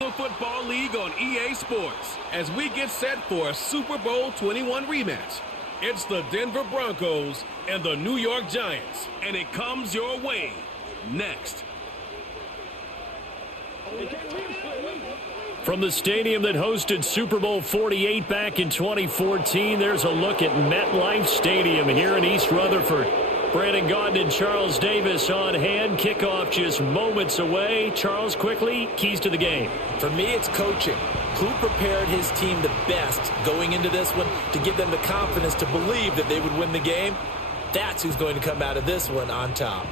Football League on EA Sports as we get set for a Super Bowl 21 rematch. It's the Denver Broncos and the New York Giants, and it comes your way next. From the stadium that hosted Super Bowl 48 back in 2014, there's a look at MetLife Stadium here in East Rutherford. Brandon Gaudin and Charles Davis on hand. Kickoff just moments away. Charles, quickly, keys to the game. For me, it's coaching. Who prepared his team the best going into this one to give them the confidence to believe that they would win the game? That's who's going to come out of this one on top.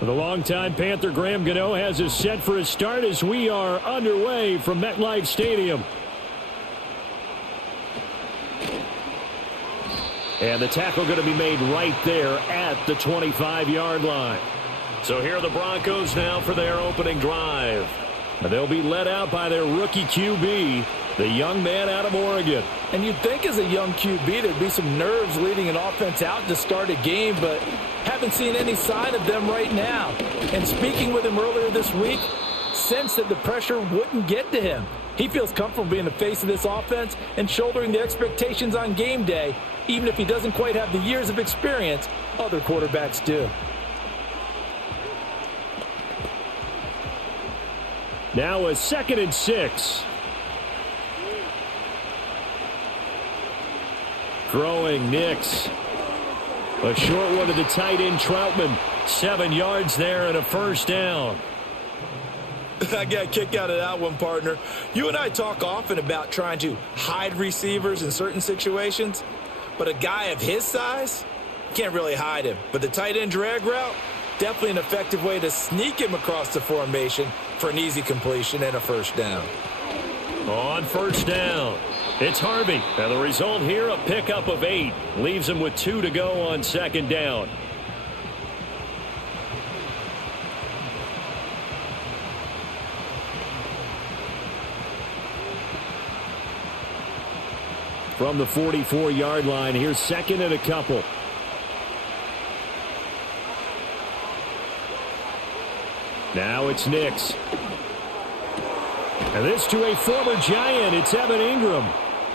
The longtime Panther Graham Gano has us set for a start as we are underway from MetLife Stadium. And the tackle going to be made right there at the 25-yard line. So here are the Broncos now for their opening drive. They'll be led out by their rookie QB, the young man out of Oregon. And you'd think as a young QB there'd be some nerves leading an offense out to start a game, but haven't seen any sign of them right now. And speaking with him earlier this week, sensed that the pressure wouldn't get to him. He feels comfortable being the face of this offense and shouldering the expectations on game day, even if he doesn't quite have the years of experience other quarterbacks do. Now a 2nd and 6. Throwing Nix. A short one to the tight end, Troutman. 7 yards there and a first down. I got a kick out of that one, partner. You and I talk often about trying to hide receivers in certain situations, but a guy of his size, can't really hide him. But the tight end drag route, definitely an effective way to sneak him across the formation for an easy completion and a first down. On first down, it's Harvey. And the result here, a pickup of 8. Leaves him with 2 to go on 2nd down. From the 44-yard line, here's 2nd and a couple. Now it's Nix. And this to a former Giant. It's Evan Ingram.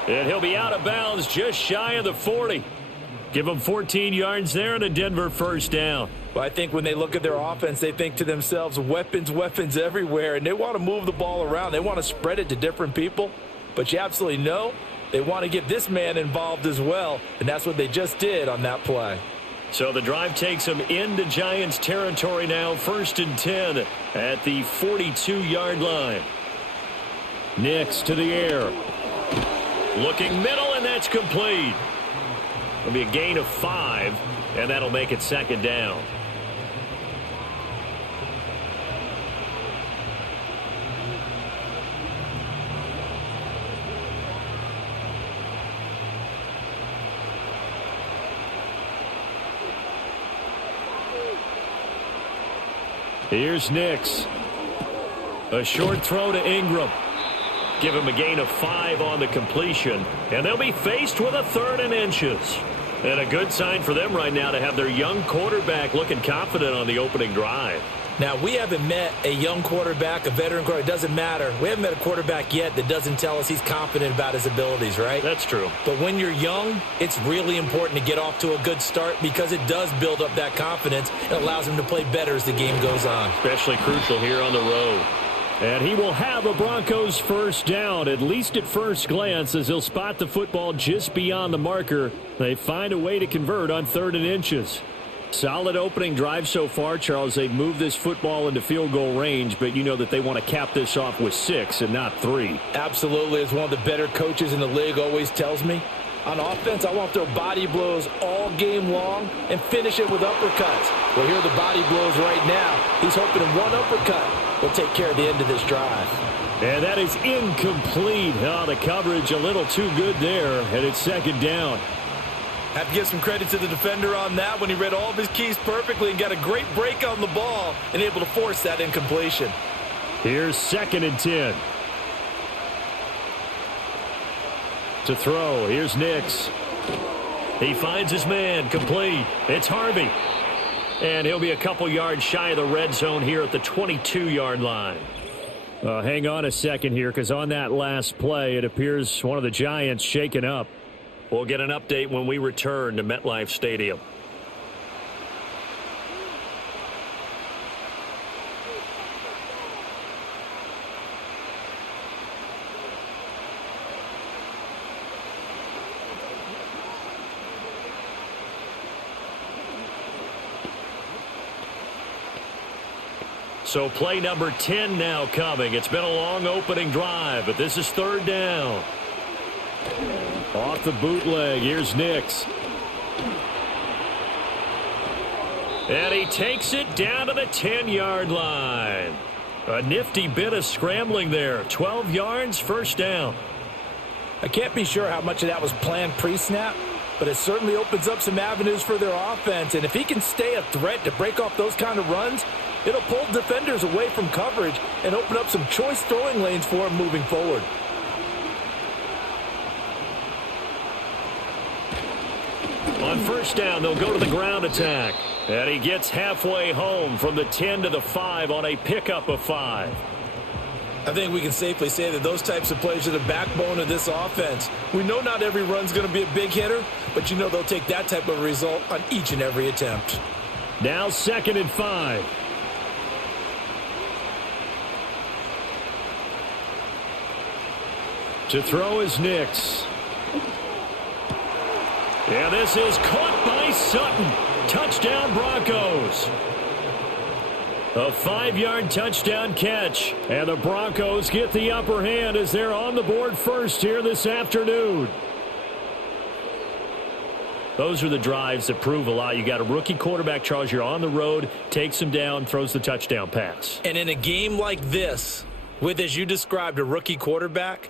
And he'll be out of bounds just shy of the 40. Give him 14 yards there and a Denver first down. Well, I think when they look at their offense, they think to themselves, weapons, weapons everywhere. And they want to move the ball around. They want to spread it to different people. But you absolutely know they want to get this man involved as well. And that's what they just did on that play. So the drive takes them into Giants territory now. 1st and 10 at the 42-yard line. Nix to the air. Looking middle, and that's complete. It'll be a gain of 5, and that'll make it 2nd down. Here's Nix. A short throw to Ingram. Give him a gain of 5 on the completion. And they'll be faced with a 3rd and inches. And a good sign for them right now to have their young quarterback looking confident on the opening drive. Now, we haven't met a young quarterback, a veteran quarterback. It doesn't matter. We haven't met a quarterback yet that doesn't tell us he's confident about his abilities, right? That's true. But when you're young, it's really important to get off to a good start because it does build up that confidence and allows him to play better as the game goes on. Especially crucial here on the road. And he will have a Broncos first down, at least at first glance, as he'll spot the football just beyond the marker. They find a way to convert on 3rd and inches. Solid opening drive so far, Charles. They've moved this football into field goal range, but you know that they want to cap this off with 6 and not 3. Absolutely. As one of the better coaches in the league always tells me, on offense, I want to throw body blows all game long and finish it with uppercuts. Well, here are the body blows right now. He's hoping in one uppercut will take care of the end of this drive. And that is incomplete. Oh, the coverage a little too good there, and it's second down. Have to give some credit to the defender on that when he read all of his keys perfectly and got a great break on the ball and able to force that incompletion. Here's 2nd and 10. To throw, here's Nix. He finds his man, complete. It's Harvey. And he'll be a couple yards shy of the red zone here at the 22-yard line. Hang on a second here, because on that last play, it appears one of the Giants shaken up. We'll get an update when we return to MetLife Stadium. So play number 10 now coming. It's been a long opening drive, but this is 3rd down. Off the bootleg, here's Nix. And he takes it down to the 10-yard line. A nifty bit of scrambling there. 12 yards, 1st down. I can't be sure how much of that was planned pre-snap, but it certainly opens up some avenues for their offense. And if he can stay a threat to break off those kind of runs, it'll pull defenders away from coverage and open up some choice throwing lanes for him moving forward. On 1st down, they'll go to the ground attack. And he gets halfway home from the 10 to the 5 on a pickup of 5. I think we can safely say that those types of plays are the backbone of this offense. We know not every run's going to be a big hitter, but you know they'll take that type of result on each and every attempt. Now 2nd and 5. To throw is Nix. Yeah, this is caught by Sutton. Touchdown Broncos. A 5-yard touchdown catch. And the Broncos get the upper hand as they're on the board first here this afternoon. Those are the drives that prove a lot. You got a rookie quarterback, Charles. You're on the road, takes him down, throws the touchdown pass. And in a game like this, with, as you described, a rookie quarterback,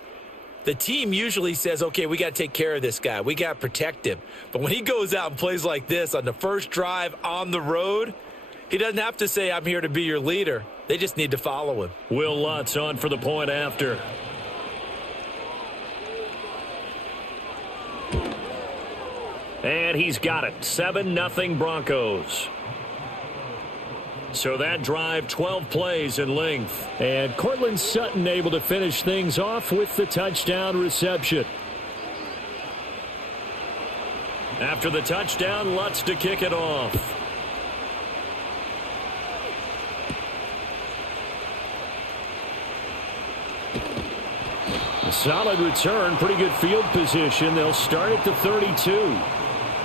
the team usually says, okay, we got to take care of this guy. We got to protect him. But when he goes out and plays like this on the first drive on the road, he doesn't have to say, I'm here to be your leader. They just need to follow him. Will Lutz on for the point after. And he's got it. 7-0 Broncos. So that drive, 12 plays in length. And Cortland Sutton able to finish things off with the touchdown reception. After the touchdown, Lutz to kick it off. A solid return, pretty good field position. They'll start at the 32.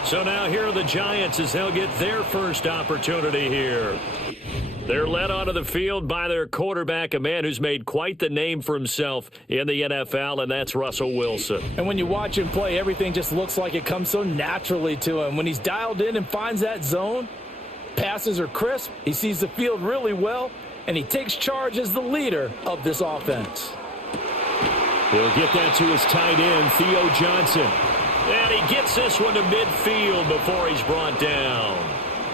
So now here are the Giants as they'll get their first opportunity here. They're led onto the field by their quarterback, a man who's made quite the name for himself in the NFL, and that's Russell Wilson. And when you watch him play, everything just looks like it comes so naturally to him. When he's dialed in and finds that zone, passes are crisp, he sees the field really well, and he takes charge as the leader of this offense. He'll get that to his tight end, Theo Johnson. And he gets this one to midfield before he's brought down.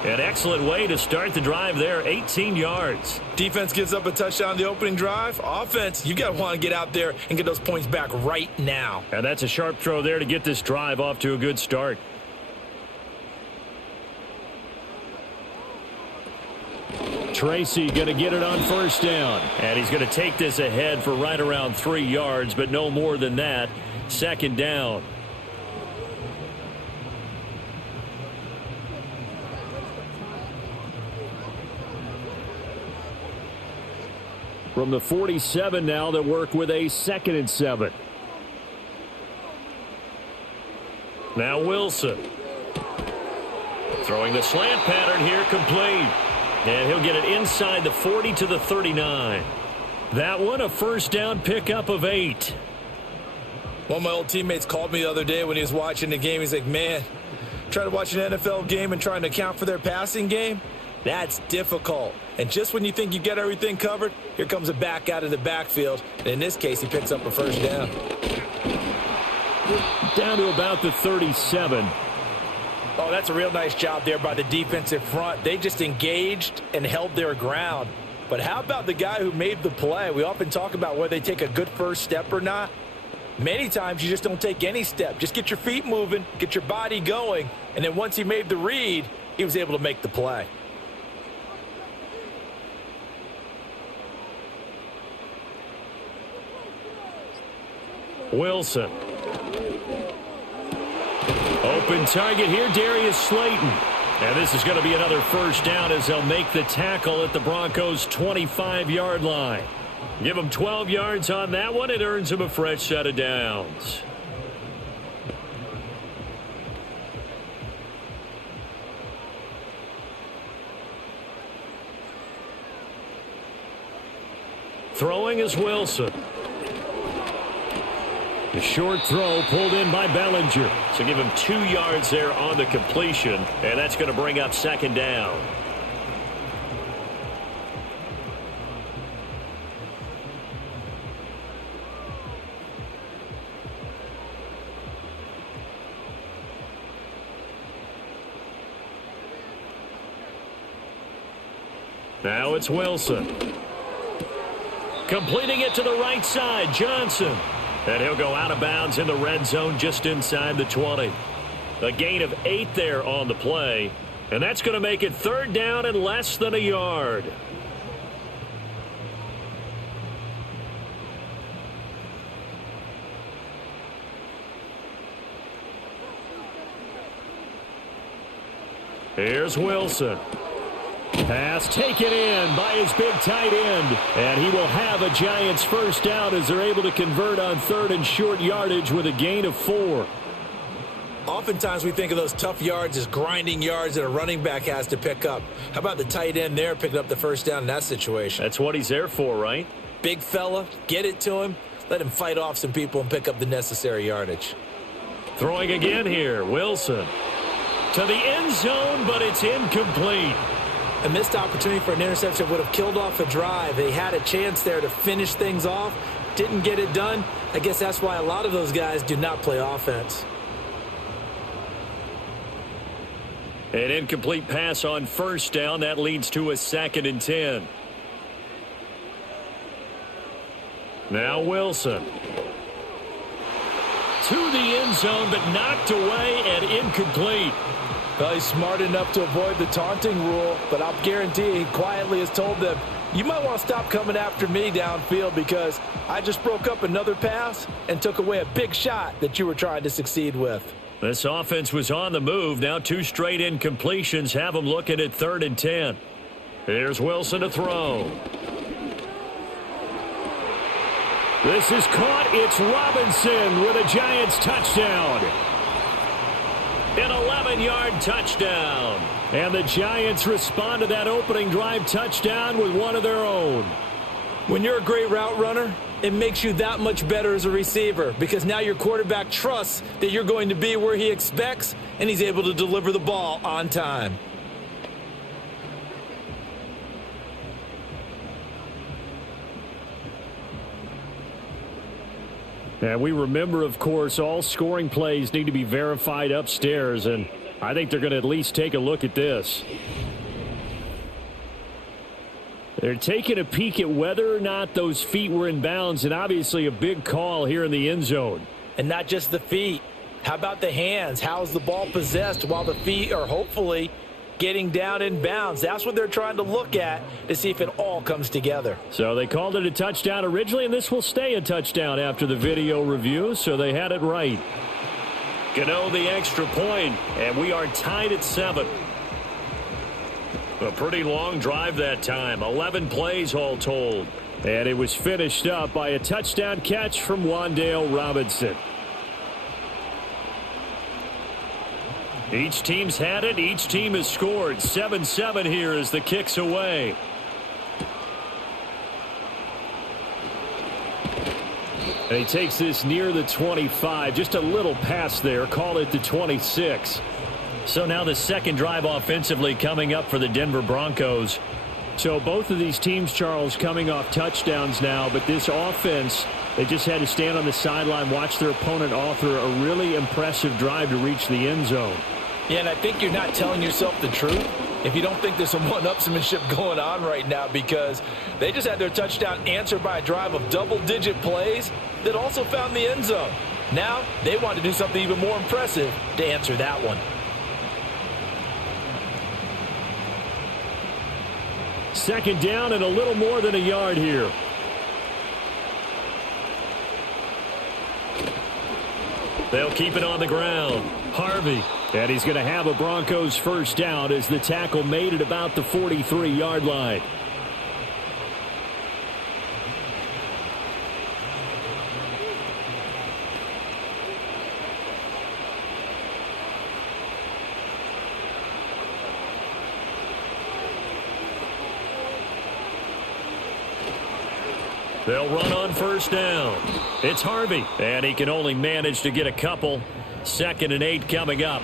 An excellent way to start the drive there, 18 yards. Defense gives up a touchdown the opening drive. Offense, you got to want to get out there and get those points back right now. And that's a sharp throw there to get this drive off to a good start. Tracy going to get it on 1st down. And he's going to take this ahead for right around 3 yards, but no more than that. 2nd down. From the 47 now, they'll work with a 2nd and 7. Now Wilson. Throwing the slant pattern here, complete. And he'll get it inside the 40 to the 39. That one, a 1st down pickup of 8. One of my old teammates called me the other day when he was watching the game. He's like, man, trying to watch an NFL game and trying to account for their passing game. That's difficult. And just when you think you get everything covered, here comes a back out of the backfield. And in this case, he picks up a first down. Down to about the 37. Oh, that's a real nice job there by the defensive front. They just engaged and held their ground. But how about the guy who made the play? We often talk about whether they take a good first step or not. Many times you just don't take any step. Just get your feet moving, get your body going, and then once he made the read, he was able to make the play. Wilson. Open target here, Darius Slayton. And this is going to be another first down as they'll make the tackle at the Broncos' 25-yard line. Give them 12 yards on that one. It earns them a fresh set of downs. Throwing is Wilson. The short throw pulled in by Bellinger. So give him 2 yards there on the completion, and that's going to bring up second down. Now it's Wilson. Completing it to the right side, Johnson. And he'll go out of bounds in the red zone just inside the 20. A gain of 8 there on the play. And that's going to make it third down and less than a yard. Here's Wilson. Pass taken in by his big tight end. And he will have a Giants first down as they're able to convert on third and short yardage with a gain of 4. Oftentimes we think of those tough yards as grinding yards that a running back has to pick up. How about the tight end there picking up the first down in that situation? That's what he's there for, right? Big fella, get it to him, let him fight off some people and pick up the necessary yardage. Throwing again here, Wilson. To the end zone, but it's incomplete. A missed opportunity for an interception would have killed off a drive. They had a chance there to finish things off, didn't get it done. I guess that's why a lot of those guys do not play offense. An incomplete pass on first down. That leads to a 2nd and 10. Now Wilson. To the end zone, but knocked away and incomplete. Well, he's smart enough to avoid the taunting rule, but I'll guarantee he quietly has told them, you might want to stop coming after me downfield because I just broke up another pass and took away a big shot that you were trying to succeed with. This offense was on the move. Now 2 straight incompletions have them looking at 3rd and 10. Here's Wilson to throw. This is caught. It's Robinson with a Giants touchdown. An 11-yard touchdown. And the Giants respond to that opening drive touchdown with one of their own. When you're a great route runner, it makes you that much better as a receiver because now your quarterback trusts that you're going to be where he expects and he's able to deliver the ball on time. And we remember, of course, all scoring plays need to be verified upstairs, and I think they're going to at least take a look at this. They're taking a peek at whether or not those feet were in bounds, and obviously a big call here in the end zone. And not just the feet. How about the hands? How's the ball possessed while the feet are hopefully getting down in bounds? That's what they're trying to look at to see if it all comes together. So they called it a touchdown originally, and this will stay a touchdown after the video review, so they had it right. Gano the extra point, and we are tied at 7. A pretty long drive that time, 11 plays all told. And it was finished up by a touchdown catch from Wan'Dale Robinson. Each team's had it. Each team has scored. 7-7 here as the kick's away. And he takes this near the 25. Just a little pass there. Call it the 26. So now the second drive offensively coming up for the Denver Broncos. So both of these teams, Charles, coming off touchdowns now, but this offense, they just had to stand on the sideline, watch their opponent author a really impressive drive to reach the end zone. Yeah, and I think you're not telling yourself the truth if you don't think there's some one-upsmanship going on right now, because they just had their touchdown answered by a drive of double-digit plays that also found the end zone. Now they want to do something even more impressive to answer that one. Second down and a little more than a yard here. They'll keep it on the ground. Harvey. And he's going to have a Broncos first down as the tackle made it about the 43-yard line. They'll run on first down. It's Harvey, and he can only manage to get a couple. 2nd and 8 coming up.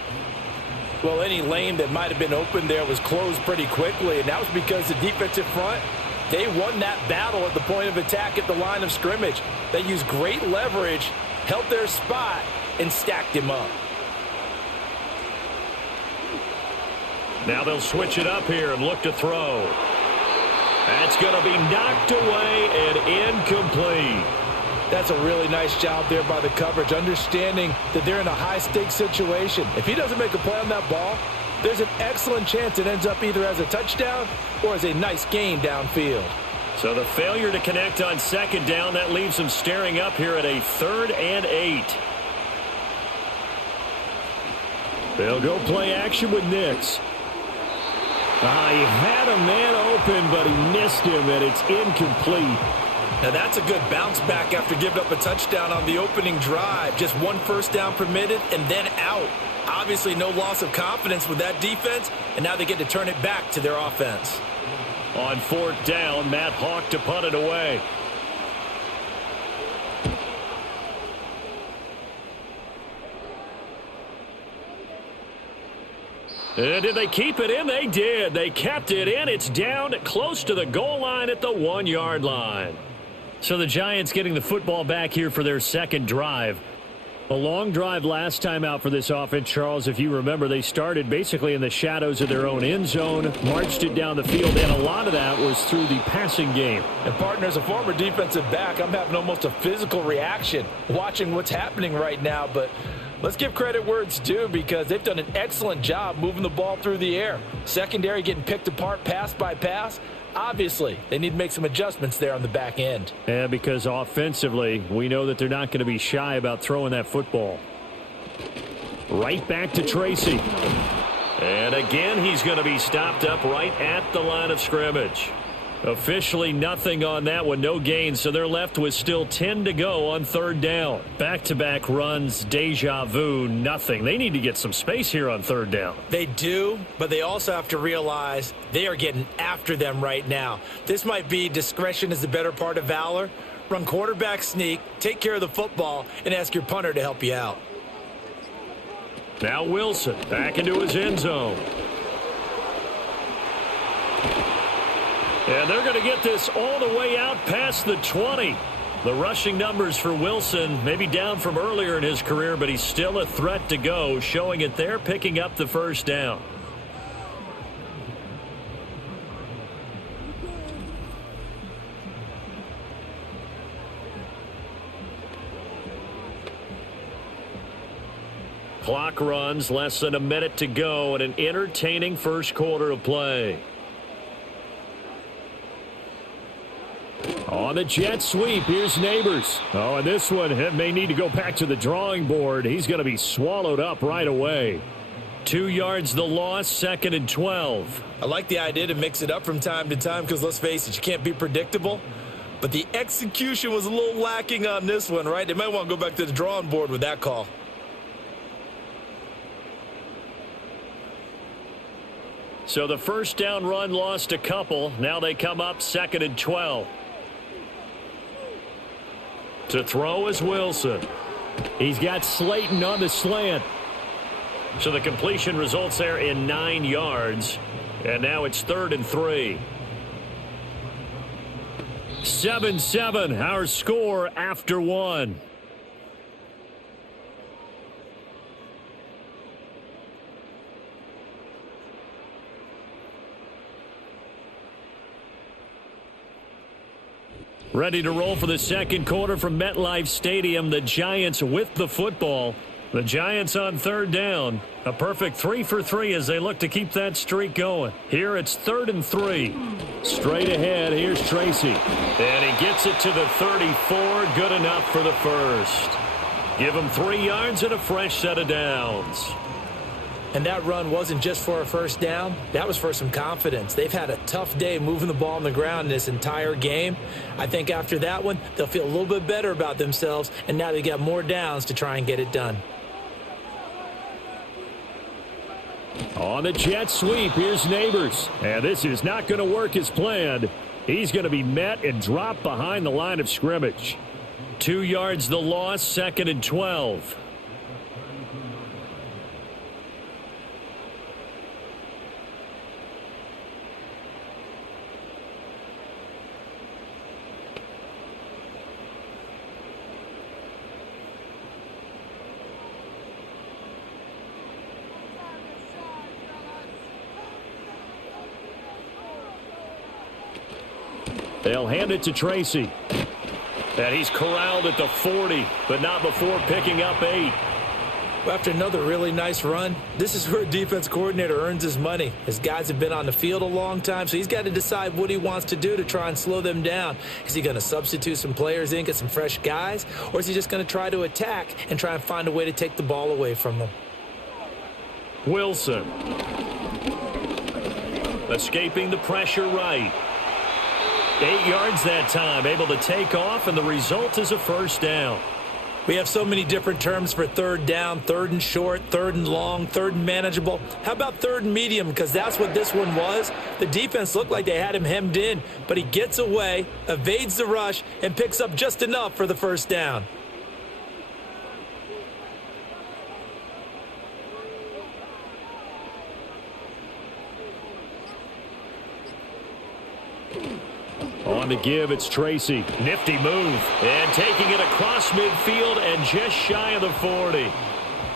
Well, any lane that might have been open there was closed pretty quickly, and that was because the defensive front, they won that battle at the point of attack at the line of scrimmage. They used great leverage, held their spot, and stacked him up. Now they'll switch it up here and look to throw. That's going to be knocked away and incomplete. That's a really nice job there by the coverage, understanding that they're in a high-stakes situation. If he doesn't make a play on that ball, there's an excellent chance it ends up either as a touchdown or as a nice gain downfield. So the failure to connect on second down, that leaves them staring up here at a 3rd and 8. They'll go play action with Nix. He had a man open, but he missed him, and it's incomplete. Now that's a good bounce back after giving up a touchdown on the opening drive. Just one first down permitted and then out. Obviously no loss of confidence with that defense, and now they get to turn it back to their offense. On 4th down, Matt Hawk to punt it away. And did they keep it in? They did. They kept it in. It's down close to the goal line at the 1-yard line. So the Giants getting the football back here for their second drive. A long drive last time out for this offense, Charles. If you remember, they started basically in the shadows of their own end zone, marched it down the field, and a lot of that was through the passing game. And, partner, as a former defensive back, I'm having almost a physical reaction watching what's happening right now. But let's give credit where it's due, because they've done an excellent job moving the ball through the air. Secondary getting picked apart pass by pass. Obviously, they need to make some adjustments there on the back end. Yeah, because offensively, we know that they're not going to be shy about throwing that football. Right back to Tracy. And again, he's going to be stopped up right at the line of scrimmage. Officially nothing on that one, no gain, so they're left with still 10 to go on 3rd down. Back-to-back runs, deja vu, nothing. They need to get some space here on 3rd down. They do, but they also have to realize they are getting after them right now. This might be discretion is the better part of valor. Run quarterback sneak, take care of the football, and ask your punter to help you out. Now Wilson back into his end zone. And they're going to get this all the way out past the 20. The rushing numbers for Wilson maybe down from earlier in his career, but he's still a threat to go, showing it there, picking up the first down. Clock runs, less than a minute to go, and an entertaining first quarter of play. On the jet sweep, here's Neighbors. Oh, and this one may need to go back to the drawing board. He's going to be swallowed up right away. 2 yards the loss, 2nd and 12. I like the idea to mix it up from time to time because, let's face it, you can't be predictable. But the execution was a little lacking on this one, right? They might want to go back to the drawing board with that call. So the first down run lost a couple. Now they come up 2nd and 12. To throw is Wilson. He's got Slayton on the slant. So the completion results there in 9 yards. And now it's 3rd and 3. 7-7, our score after 1. Ready to roll for the second quarter from MetLife Stadium. The Giants with the football. The Giants on 3rd down. A perfect 3 for 3 as they look to keep that streak going. Here it's 3rd and 3. Straight ahead, here's Tracy. And he gets it to the 34. Good enough for the first. Give him 3 yards and a fresh set of downs. And that run wasn't just for a first down. That was for some confidence. They've had a tough day moving the ball on the ground this entire game. I think after that one, they'll feel a little bit better about themselves, and now they got more downs to try and get it done. On the jet sweep, here's Neighbors. And this is not going to work as planned. He's going to be met and dropped behind the line of scrimmage. 2 yards the loss, 2nd and 12. They'll hand it to Tracy. And he's corralled at the 40, but not before picking up 8. After another really nice run, this is where a defense coordinator earns his money. His guys have been on the field a long time, so he's got to decide what he wants to do to try and slow them down. Is he going to substitute some players in, get some fresh guys, or is he just going to try to attack and try and find a way to take the ball away from them? Wilson. Escaping the pressure right. 8 yards that time, able to take off, and the result is a first down. We have so many different terms for 3rd down, 3rd and short, 3rd and long, 3rd and manageable. How about 3rd and medium? Because that's what this one was. The defense looked like they had him hemmed in, but he gets away, evades the rush, and picks up just enough for the first down. On the give, it's Tracy. Nifty move. And taking it across midfield and just shy of the 40.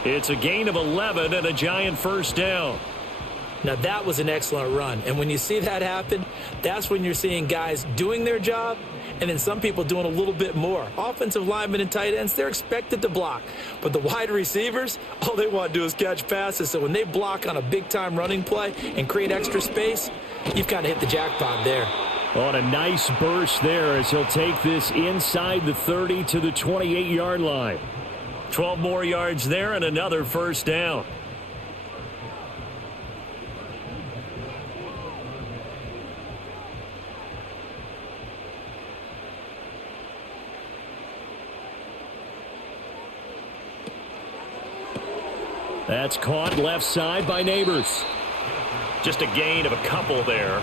It's a gain of 11 and a Giant first down. Now that was an excellent run. And when you see that happen, that's when you're seeing guys doing their job and then some people doing a little bit more. Offensive linemen and tight ends, they're expected to block. But the wide receivers, all they want to do is catch passes. So when they block on a big-time running play and create extra space, you've kind of hit the jackpot there. On a nice burst there as he'll take this inside the 30 to the 28-yard line. 12 more yards there and another first down. That's caught left side by Neighbors. Just a gain of a couple there.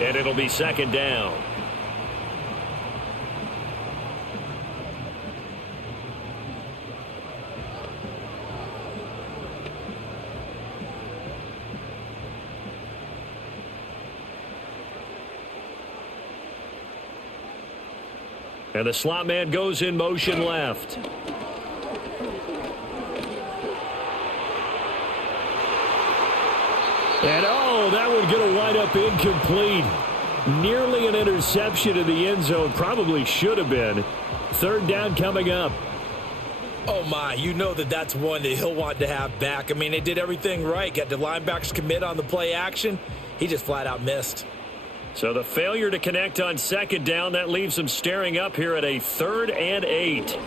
And it'll be 2nd down. And the slot man goes in motion left. And that would get a wind up incomplete. Nearly an interception in the end zone. Probably should have been. 3rd down coming up. Oh, my. You know that's one that he'll want to have back. I mean, they did everything right. Got the linebackers commit on the play action. He just flat out missed. So the failure to connect on 2nd down, that leaves him staring up here at a 3rd and 8.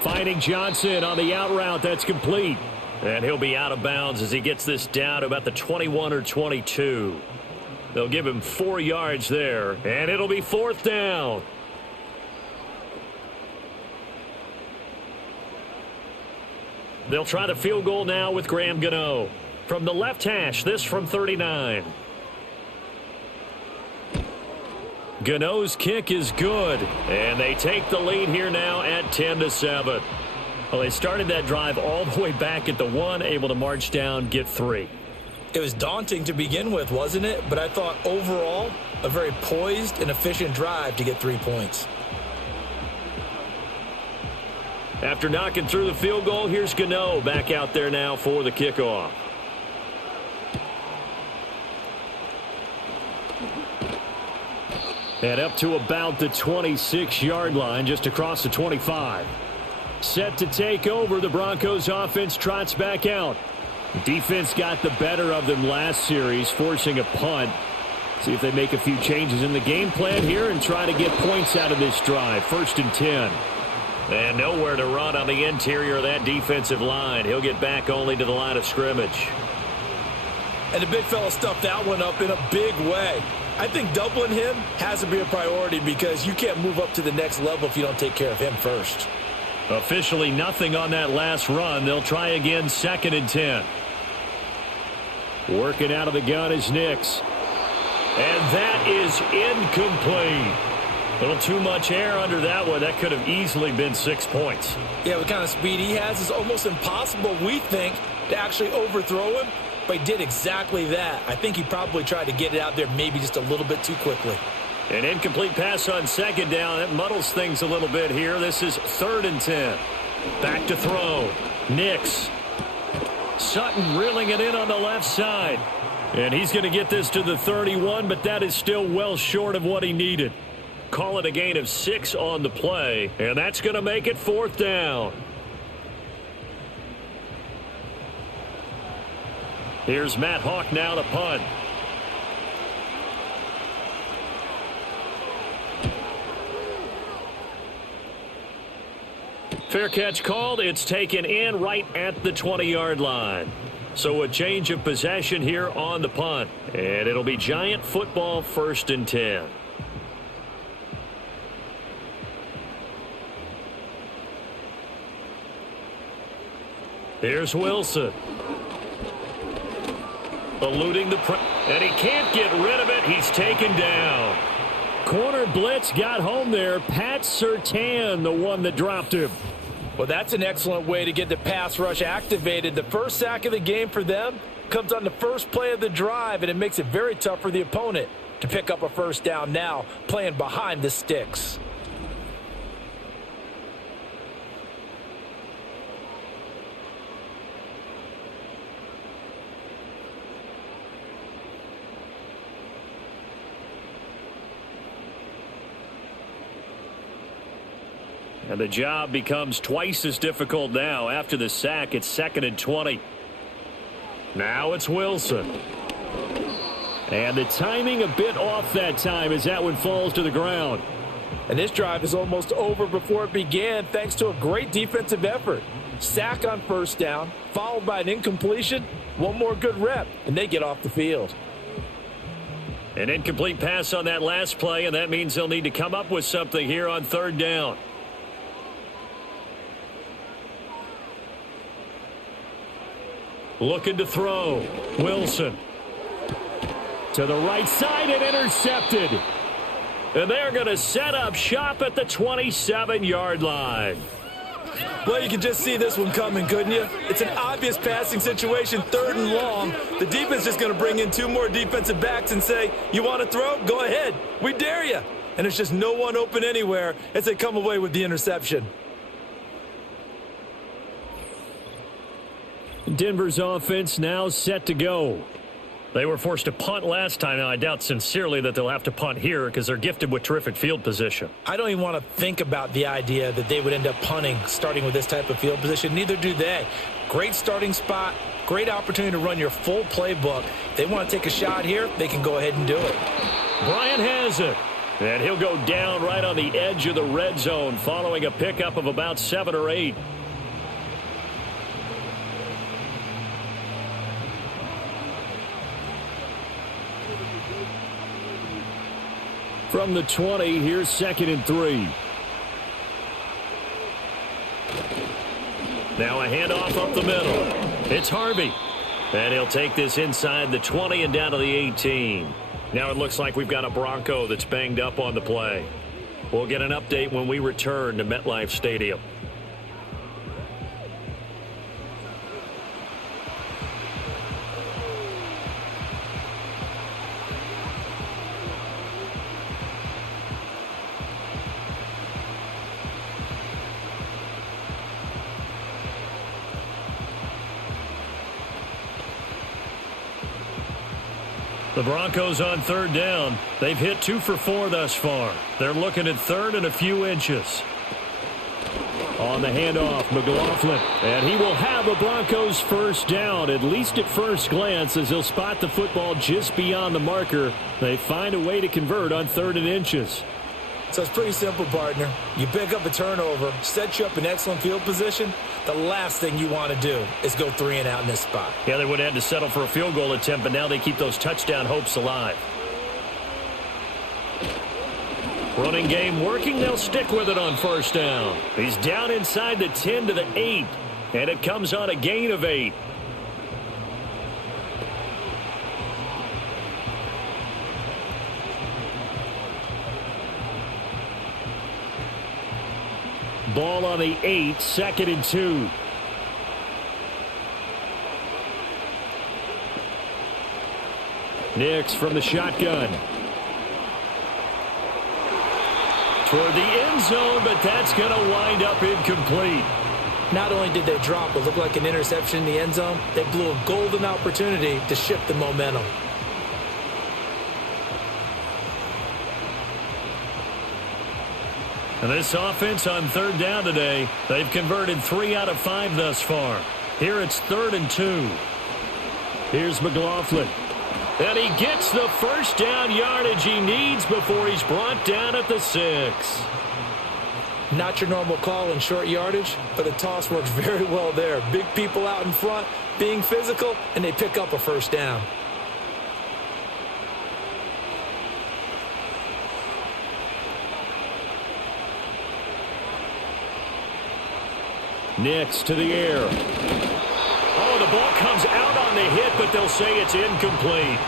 Finding Johnson on the out route. That's complete. And he'll be out of bounds as he gets this down to about the 21 or 22. They'll give him 4 yards there, and it'll be 4th down. They'll try the field goal now with Graham Gano. From the left hash, this from 39. Gano's kick is good, and they take the lead here now at 10-7. Well, they started that drive all the way back at the 1, able to march down, get 3. It was daunting to begin with, wasn't it? But I thought overall, a very poised and efficient drive to get 3 points. After knocking through the field goal, here's Gano back out there now for the kickoff. And up to about the 26-yard line, just across the 25. Set to take over, the Broncos offense trots back out. Defense got the better of them last series, forcing a punt. See if they make a few changes in the game plan here and try to get points out of this drive. 1st and 10. And nowhere to run on the interior of that defensive line. He'll get back only to the line of scrimmage. And the big fella stuffed that one up in a big way. I think doubling him has to be a priority because you can't move up to the next level if you don't take care of him first. Officially nothing on that last run. They'll try again, 2nd and 10. Working out of the gun is Nix. And that is incomplete. A little too much air under that one. That could have easily been 6 points. Yeah, what kind of speed he has is almost impossible, we think, to actually overthrow him. But he did exactly that. I think he probably tried to get it out there maybe just a little bit too quickly. An incomplete pass on 2nd down. That muddles things a little bit here. This is 3rd and 10. Back to throw. Nix. Sutton reeling it in on the left side. And he's going to get this to the 31, but that is still well short of what he needed. Call it a gain of 6 on the play, and that's going to make it 4th down. Here's Matt Hawk now to punt. Fair catch called. It's taken in right at the 20-yard line. So a change of possession here on the punt. And it'll be Giant football, 1st and 10. Here's Wilson. Eluding the press. And he can't get rid of it. He's taken down. Corner blitz got home there. Pat Surtain, the one that dropped him. Well, that's an excellent way to get the pass rush activated. The first sack of the game for them comes on the first play of the drive, and it makes it very tough for the opponent to pick up a 1st down now, playing behind the sticks. And the job becomes twice as difficult now. After the sack, it's 2nd and 20. Now it's Wilson. And the timing a bit off that time as that one falls to the ground. And this drive is almost over before it began thanks to a great defensive effort. Sack on 1st down, followed by an incompletion. One more good rep, and they get off the field. An incomplete pass on that last play, and that means they'll need to come up with something here on 3rd down. Looking to throw. Wilson. To the right side and intercepted. And they're going to set up shop at the 27-yard line. Well, you can just see this one coming, couldn't you? It's an obvious passing situation, 3rd and long. The defense is just going to bring in 2 more defensive backs and say, you want to throw? Go ahead. We dare you. And there's just no one open anywhere as they come away with the interception. Denver's offense now set to go. They were forced to punt last time. Now, I doubt sincerely that they'll have to punt here because they're gifted with terrific field position. I don't even want to think about the idea that they would end up punting starting with this type of field position. Neither do they. Great starting spot, great opportunity to run your full playbook. If they want to take a shot here, they can go ahead and do it. Bryant has it. And he'll go down right on the edge of the red zone following a pickup of about 7 or 8. From the 20, here's 2nd and 3. Now a handoff up the middle. It's Harvey. And he'll take this inside the 20 and down to the 18. Now it looks like we've got a Bronco that's banged up on the play. We'll get an update when we return to MetLife Stadium. The Broncos on third down. They've hit 2 for 4 thus far. They're looking at third and a few inches. On the handoff, McLaughlin. And he will have a Broncos first down, at least at first glance, as he'll spot the football just beyond the marker. They find a way to convert on 3rd and inches. So it's pretty simple, partner. You pick up a turnover, set you up in excellent field position. The last thing you want to do is go 3 and out in this spot. Yeah, they would have had to settle for a field goal attempt, but now they keep those touchdown hopes alive. Running game working. They'll stick with it on first down. He's down inside the 10 to the 8, and it comes on a gain of 8. Ball on the 8, 2nd and 2. Nix from the shotgun. Toward the end zone, but that's going to wind up incomplete. Not only did they drop what looked like an interception in the end zone, they blew a golden opportunity to shift the momentum. And this offense on third down today, they've converted 3 out of 5 thus far. Here it's 3rd and 2. Here's McLaughlin. And he gets the first down yardage he needs before he's brought down at the 6. Not your normal call in short yardage, but the toss works very well there. Big people out in front, being physical, and they pick up a first down. Nix to the air. Oh, the ball comes out on the hit, but they'll say it's incomplete.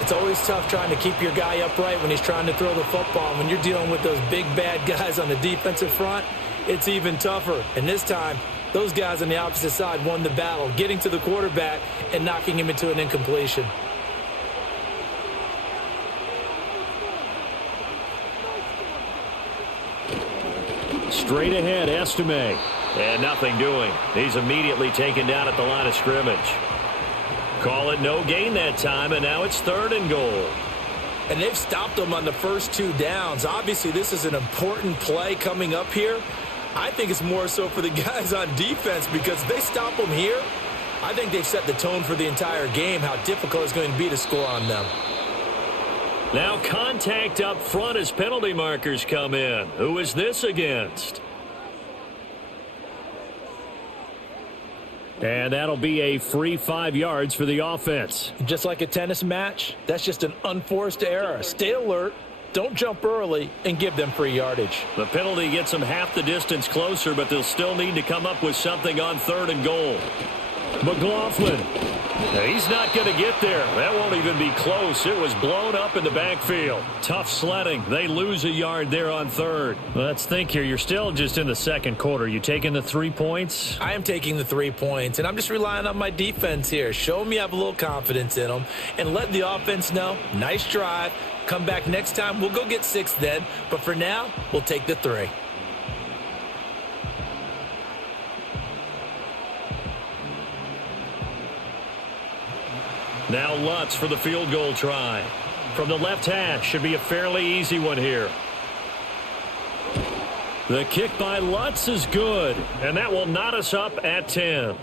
It's always tough trying to keep your guy upright when he's trying to throw the football. When you're dealing with those big, bad guys on the defensive front, it's even tougher. And this time, those guys on the opposite side won the battle, getting to the quarterback and knocking him into an incompletion. Straight ahead, Estime. And nothing doing. He's immediately taken down at the line of scrimmage. Call it no gain that time, and now it's 3rd and goal. And they've stopped them on the first 2 downs. Obviously, this is an important play coming up here. I think it's more so for the guys on defense, because if they stop them here, I think they've set the tone for the entire game, how difficult it's going to be to score on them. Now contact up front as penalty markers come in. Who is this against? And that'll be a free 5 yards for the offense. Just like a tennis match, that's just an unforced error. Stay alert, don't jump early, and give them free yardage. The penalty gets them half the distance closer, but they'll still need to come up with something on 3rd and goal. McLaughlin. Now he's not going to get there. That won't even be close. It was blown up in the backfield. Tough sledding. They lose a yard there on 3rd. Let's think here. You're still just in the 2nd quarter. You taking the 3 points? I am taking the 3 points, and I'm just relying on my defense here. Show me I have a little confidence in them, and let the offense know, nice drive. Come back next time. We'll go get 6 then, but for now, we'll take the 3. Now Lutz for the field goal try. From the left hash, should be a fairly easy one here. The kick by Lutz is good, and that will knot us up at 10.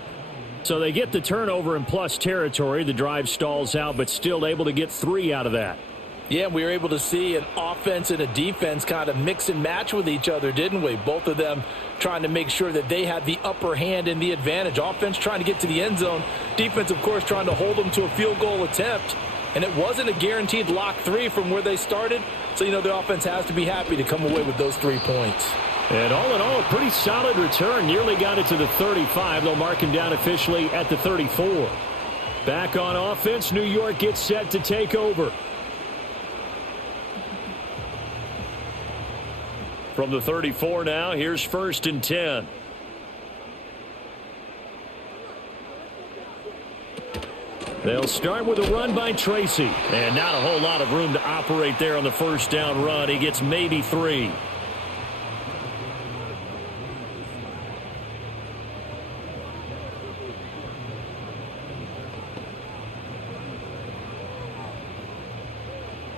So they get the turnover in plus territory. The drive stalls out, but still able to get 3 out of that. Yeah, we were able to see an offense and a defense kind of mix and match with each other, didn't we? Both of them trying to make sure that they had the upper hand and the advantage. Offense trying to get to the end zone. Defense, of course, trying to hold them to a field goal attempt. And it wasn't a guaranteed lock 3 from where they started. So, you know, the offense has to be happy to come away with those 3 points. And all in all, a pretty solid return. Nearly got it to the 35. They'll mark him down officially at the 34. Back on offense, New York gets set to take over. From the 34 now, here's 1st and 10. They'll start with a run by Tracy. And not a whole lot of room to operate there on the first down run. He gets maybe 3.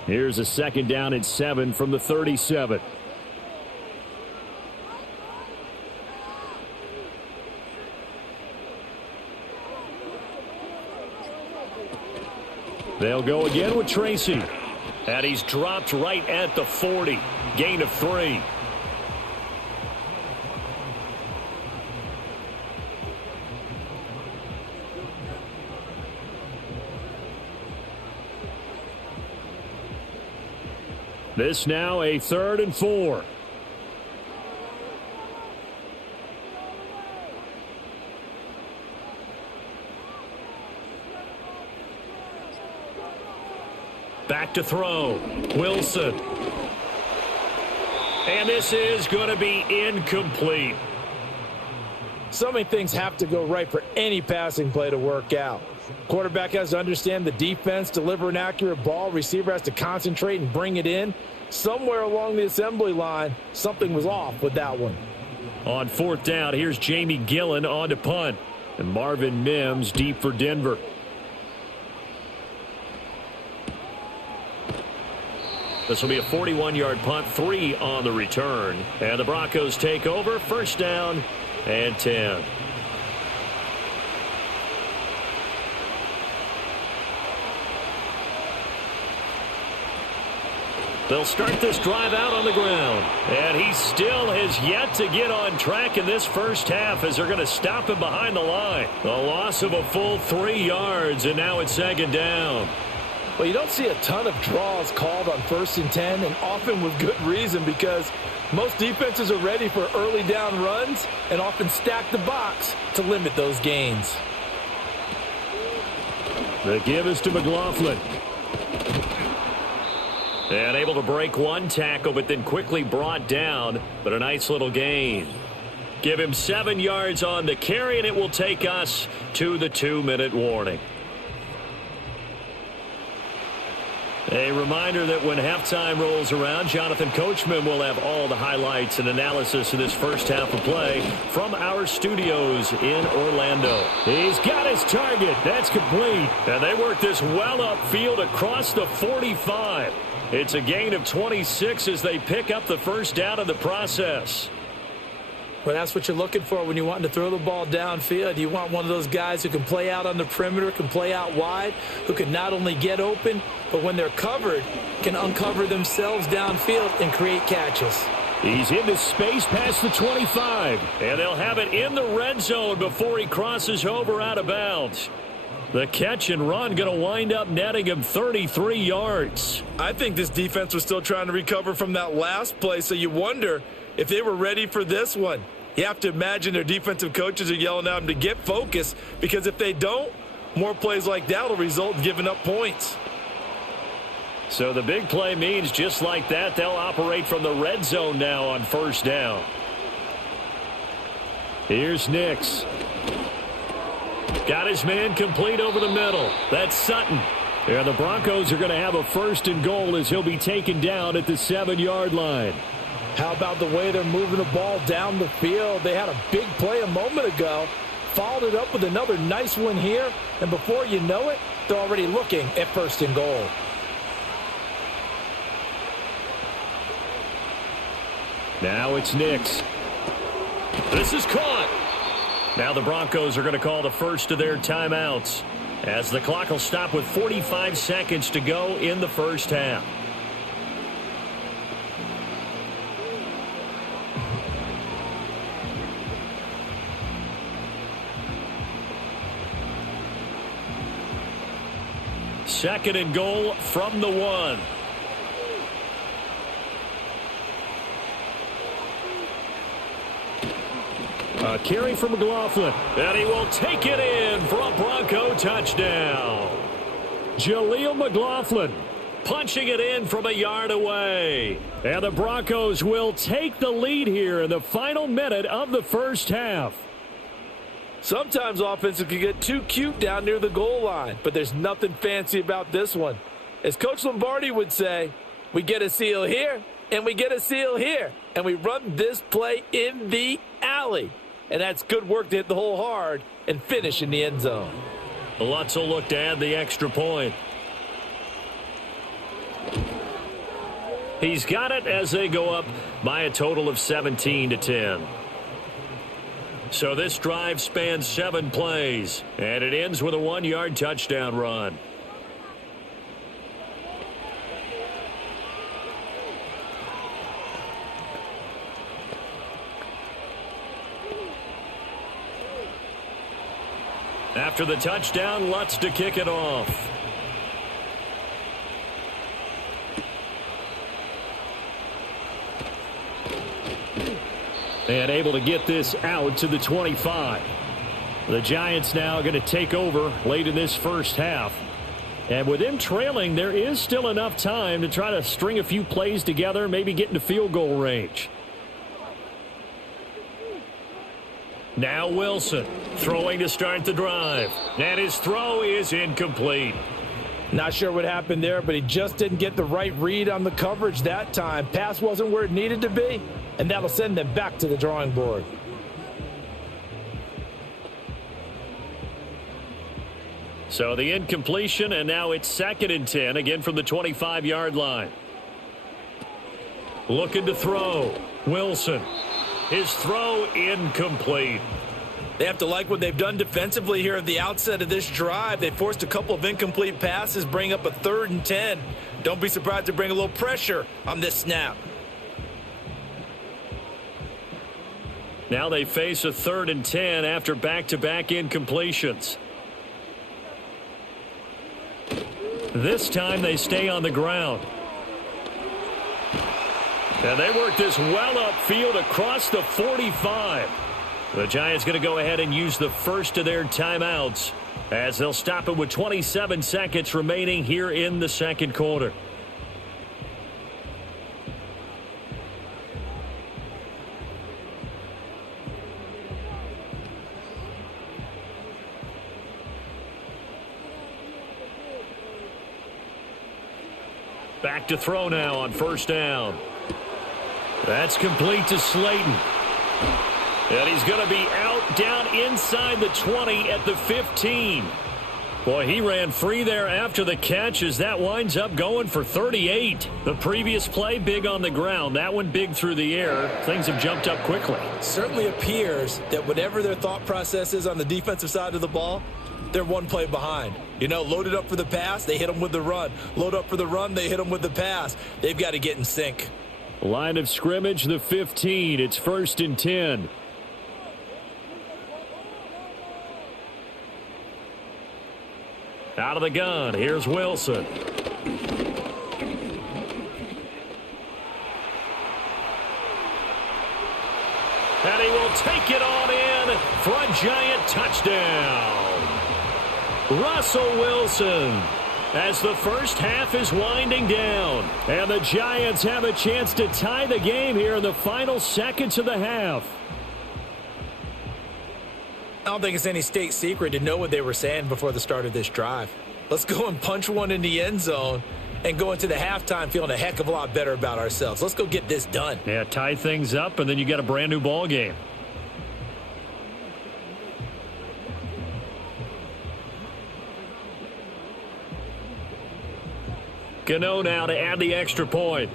Here's a 2nd down and 7 from the 37. They'll go again with Tracy. And he's dropped right at the 40. Gain of 3. This now a 3rd and 4. Back to throw. Wilson. And this is going to be incomplete. So many things have to go right for any passing play to work out. Quarterback has to understand the defense, deliver an accurate ball. Receiver has to concentrate and bring it in. Somewhere along the assembly line, something was off with that one. On 4th down, here's Jamie Gillen on to punt. And Marvin Mims deep for Denver. This will be a 41-yard punt, 3 on the return. And the Broncos take over, 1st down and 10. They'll start this drive out on the ground. And he still has yet to get on track in this first half as they're going to stop him behind the line. A loss of a full 3 yards, and now it's 2nd down. Well, you don't see a ton of draws called on 1st and 10, and often with good reason, because most defenses are ready for early down runs and often stack the box to limit those gains. The give is to McLaughlin. And able to break one tackle, but then quickly brought down. But a nice little gain. Give him 7 yards on the carry, and it will take us to the 2-minute warning. A reminder that when halftime rolls around, Jonathan Coachman will have all the highlights and analysis of this first half of play from our studios in Orlando. He's got his target. That's complete. And they work this well upfield across the 45. It's a gain of 26 as they pick up the 1st down in the process. Well, that's what you're looking for when you want to throw the ball downfield. You want one of those guys who can play out on the perimeter, can play out wide, who can not only get open, but when they're covered, can uncover themselves downfield and create catches. He's into space past the 25, and they'll have it in the red zone before he crosses over out of bounds. The catch and run going to wind up netting him 33 yards. I think this defense was still trying to recover from that last play, so you wonder if they were ready for this one. You have to imagine their defensive coaches are yelling at them to get focused, because if they don't, more plays like that will result in giving up points. So the big play means just like that, they'll operate from the red zone now on 1st down. Here's Nix. Got his man complete over the middle. That's Sutton. And the Broncos are going to have a 1st and goal as he'll be taken down at the 7-yard line. How about the way they're moving the ball down the field? They had a big play a moment ago, followed it up with another nice one here, and before you know it, they're already looking at 1st and goal. Now it's Nix. This is caught. Now the Broncos are going to call the first of their timeouts as the clock will stop with 45 seconds to go in the first half. Second and goal from the 1. A carry from McLaughlin. And he will take it in for a Bronco touchdown. Jaleel McLaughlin punching it in from a yard away. And the Broncos will take the lead here in the final minute of the first half. Sometimes offenses can get too cute down near the goal line, but there's nothing fancy about this one. As Coach Lombardi would say, we get a seal here, and we get a seal here, and we run this play in the alley. And that's good work to hit the hole hard and finish in the end zone. Lutz will look to add the extra point. He's got it as they go up by a total of 17-10. So this drive spans 7 plays, and it ends with a 1-yard touchdown run. After the touchdown, Lutz to kick it off. And able to get this out to the 25. The Giants now going to take over late in this first half. And with them trailing, there is still enough time to try to string a few plays together, maybe get into field goal range. Now Wilson throwing to start the drive. And his throw is incomplete. Not sure what happened there, but he just didn't get the right read on the coverage that time. Pass wasn't where it needed to be, and that'll send them back to the drawing board. So the incompletion, and now it's 2nd and 10, again from the 25-yard line. Looking to throw. Wilson. His throw incomplete. They have to like what they've done defensively here at the outset of this drive. They forced a couple of incomplete passes, bring up a 3rd and 10. Don't be surprised to bring a little pressure on this snap. Now they face a 3rd and 10 after back-to-back incompletions. This time they stay on the ground. And they work this well upfield across the 45. The Giants going to go ahead and use the first of their timeouts as they'll stop it with 27 seconds remaining here in the second quarter. Back to throw now on 1st down. That's complete to Slayton. And he's going to be out down inside the 20 at the 15. Boy, he ran free there after the catch as that winds up going for 38. The previous play, big on the ground. That one big through the air. Things have jumped up quickly. Certainly appears that whatever their thought process is on the defensive side of the ball, they're one play behind. You know, loaded up for the pass, they hit them with the run. Load up for the run, they hit them with the pass. They've got to get in sync. Line of scrimmage, the 15. It's 1st and 10. Out of the gun, here's Wilson. And he will take it on in for a Giant touchdown. Russell Wilson, as the first half is winding down. And the Giants have a chance to tie the game here in the final seconds of the half. I don't think it's any state secret to know what they were saying before the start of this drive. Let's go and punch one in the end zone and go into the halftime feeling a heck of a lot better about ourselves. Let's go get this done. Yeah, tie things up, and then you get a brand new ball game. Gano now to add the extra point.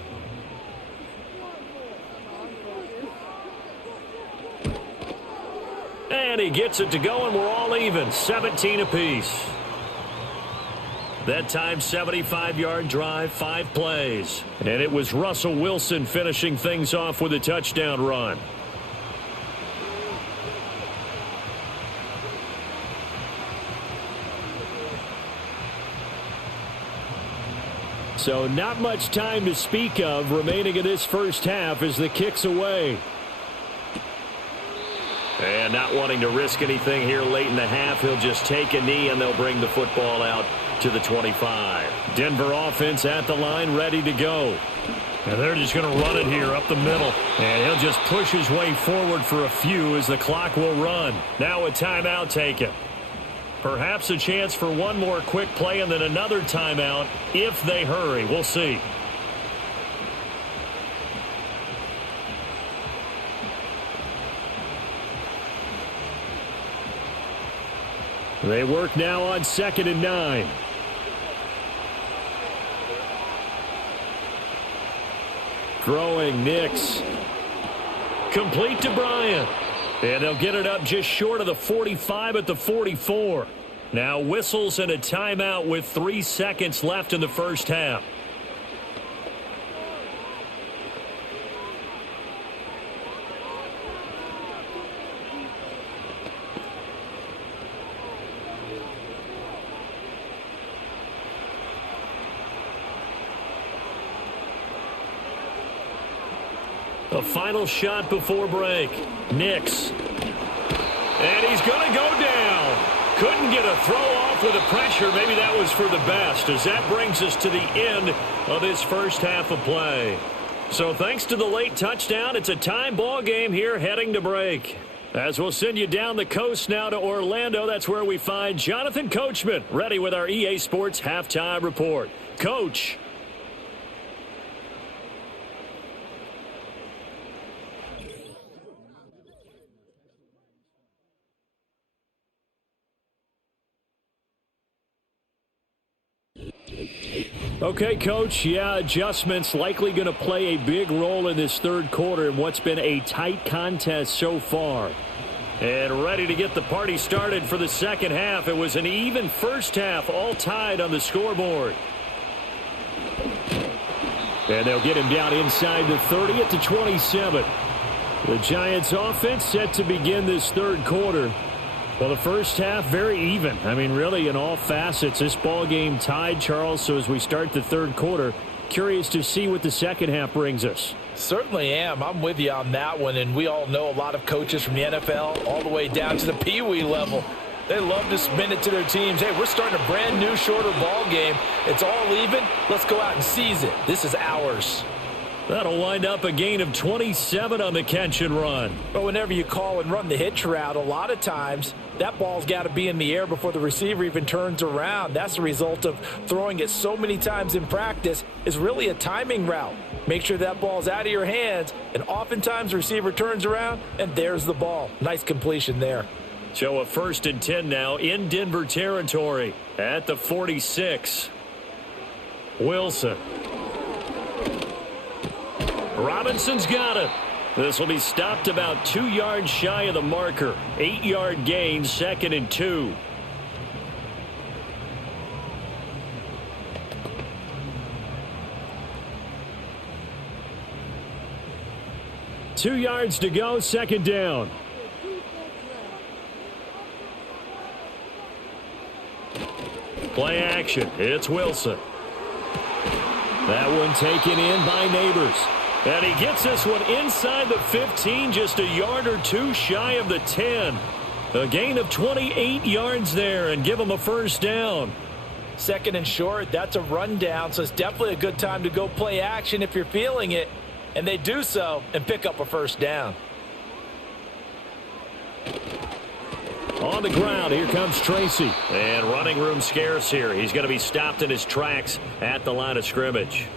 And he gets it to go, and we're all even. 17 apiece. That time, 75-yard drive, 5 plays. And it was Russell Wilson finishing things off with a touchdown run. So not much time to speak of remaining in this first half as the kick's away. And not wanting to risk anything here late in the half, he'll just take a knee and they'll bring the football out to the 25. Denver offense at the line, ready to go. And they're just going to run it here up the middle. And he'll just push his way forward for a few as the clock will run. Now a timeout taken. Perhaps a chance for one more quick play and then another timeout if they hurry. We'll see. They work now on 2nd and 9. Throwing Nix. Complete to Bryant. And they'll get it up just short of the 45 at the 44. Now whistles and a timeout with 3 seconds left in the first half. The final shot before break. Nix. And he's going to go down. Couldn't get a throw off with the pressure. Maybe that was for the best, as that brings us to the end of this first half of play. So thanks to the late touchdown, it's a time ball game here heading to break. As we'll send you down the coast now to Orlando, that's where we find Jonathan Coachman ready with our EA Sports Halftime Report. Coach. Okay, Coach, yeah, adjustments likely going to play a big role in this third quarter in what's been a tight contest so far. And ready to get the party started for the second half. It was an even first half, all tied on the scoreboard. And they'll get him down inside the 30 at the 27. The Giants offense set to begin this third quarter. Well, the first half, very even. I mean, really, in all facets, this ball game tied, Charles. So as we start the third quarter, curious to see what the second half brings us. Certainly am. I'm with you on that one. And we all know a lot of coaches from the NFL all the way down to the Pee-wee level. They love to spin it to their teams. Hey, we're starting a brand new, shorter ball game. It's all even. Let's go out and seize it. This is ours. That'll wind up a gain of 27 on the catch and run. But whenever you call and run the hitch route, a lot of times that ball's got to be in the air before the receiver even turns around. That's the result of throwing it so many times in practice. Is really a timing route. Make sure that ball's out of your hands, and oftentimes the receiver turns around, and there's the ball. Nice completion there. So a 1st and 10 now in Denver territory at the 46. Wilson. Robinson's got it. This will be stopped about 2 yards shy of the marker. 8-yard gain, 2nd and 2. Two yards to go, 2nd down. Play action. It's Wilson. That one taken in by Neighbors. And he gets this one inside the 15, just a yard or two shy of the 10. A gain of 28 yards there, and give him a first down. 2nd and short, that's a rundown, so it's definitely a good time to go play action if you're feeling it. And they do so and pick up a first down. On the ground, here comes Tracy. And running room scarce here. He's going to be stopped in his tracks at the line of scrimmage.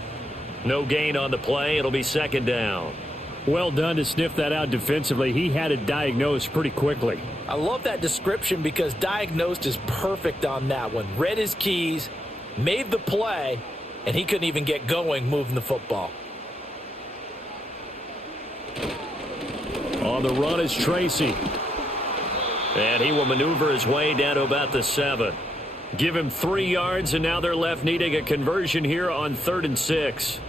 No gain on the play. It'll be 2nd down. Well done to sniff that out defensively. He had it diagnosed pretty quickly. I love that description because diagnosed is perfect on that one. Read his keys, made the play, and he couldn't even get going moving the football. On the run is Tracy. And he will maneuver his way down to about the 7. Give him 3 yards, and now they're left needing a conversion here on 3rd and 6.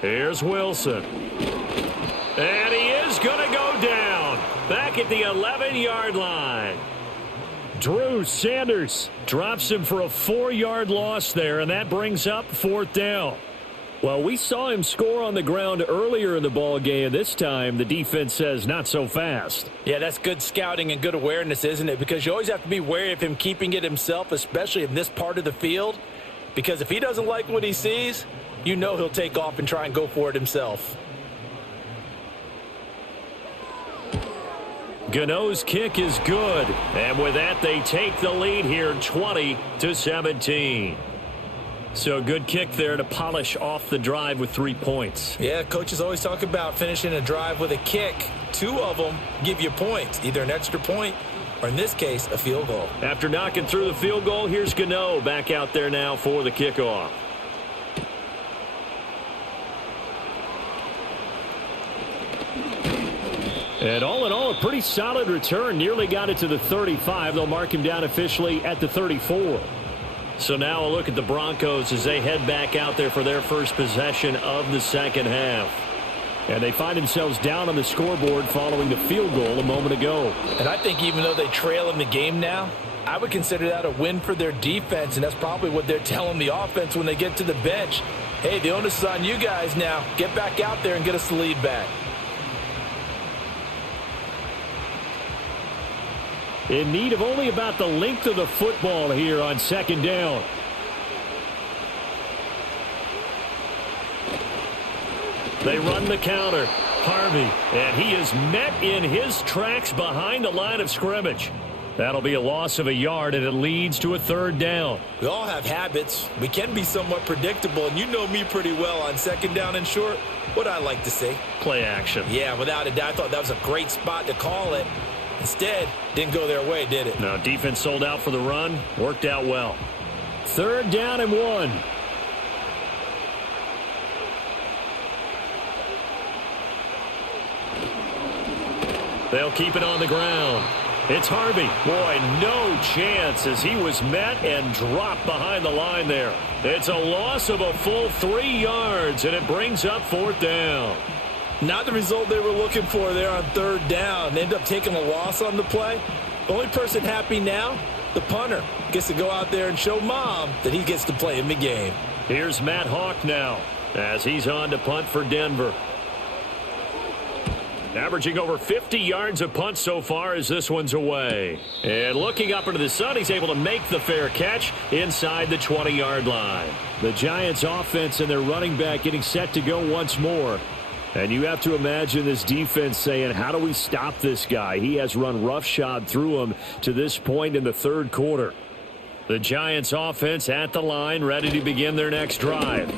Here's Wilson. And he is going to go down. Back at the 11-yard line. Drew Sanders drops him for a 4-yard loss there, and that brings up 4th down. Well, we saw him score on the ground earlier in the ball game. This time, the defense says not so fast. Yeah, that's good scouting and good awareness, isn't it? Because you always have to be wary of him keeping it himself, especially in this part of the field. Because if he doesn't like what he sees, you know he'll take off and try and go for it himself. Gano's kick is good. And with that, they take the lead here 20-17. So good kick there to polish off the drive with 3 points. Yeah, coaches always talk about finishing a drive with a kick. 2 of them give you points, either an extra point or, in this case, a field goal. After knocking through the field goal, here's Gano back out there now for the kickoff. And all in all, a pretty solid return. Nearly got it to the 35. They'll mark him down officially at the 34. So now a look at the Broncos as they head back out there for their first possession of the second half. And they find themselves down on the scoreboard following the field goal a moment ago. And I think even though they trail in the game now, I would consider that a win for their defense, and that's probably what they're telling the offense when they get to the bench. Hey, the onus is on you guys now. Get back out there and get us the lead back. In need of only about the length of the football here on second down. They run the counter. Harvey, and he is met in his tracks behind the line of scrimmage. That'll be a loss of a yard, and it leads to a third down. We all have habits. We can be somewhat predictable, and you know me pretty well on second down and short. What I like to say? Play action. Yeah, without a doubt. I thought that was a great spot to call it. Instead, didn't go their way, did it? No, defense sold out for the run. Worked out well. Third down and 1. They'll keep it on the ground. It's Harvey. Boy, no chance as he was met and dropped behind the line there. It's a loss of a full 3 yards, and it brings up fourth down. Not the result they were looking for there on third down. They end up taking a loss on the play. The only person happy now, the punter, gets to go out there and show Mom that he gets to play in the game. Here's Matt Hawk now as he's on to punt for Denver. Averaging over 50 yards of punt so far as this one's away. And looking up into the sun, he's able to make the fair catch inside the 20-yard line. The Giants offense and their running back getting set to go once more. And you have to imagine this defense saying, how do we stop this guy? He has run roughshod through him to this point in the third quarter. The Giants offense at the line, ready to begin their next drive.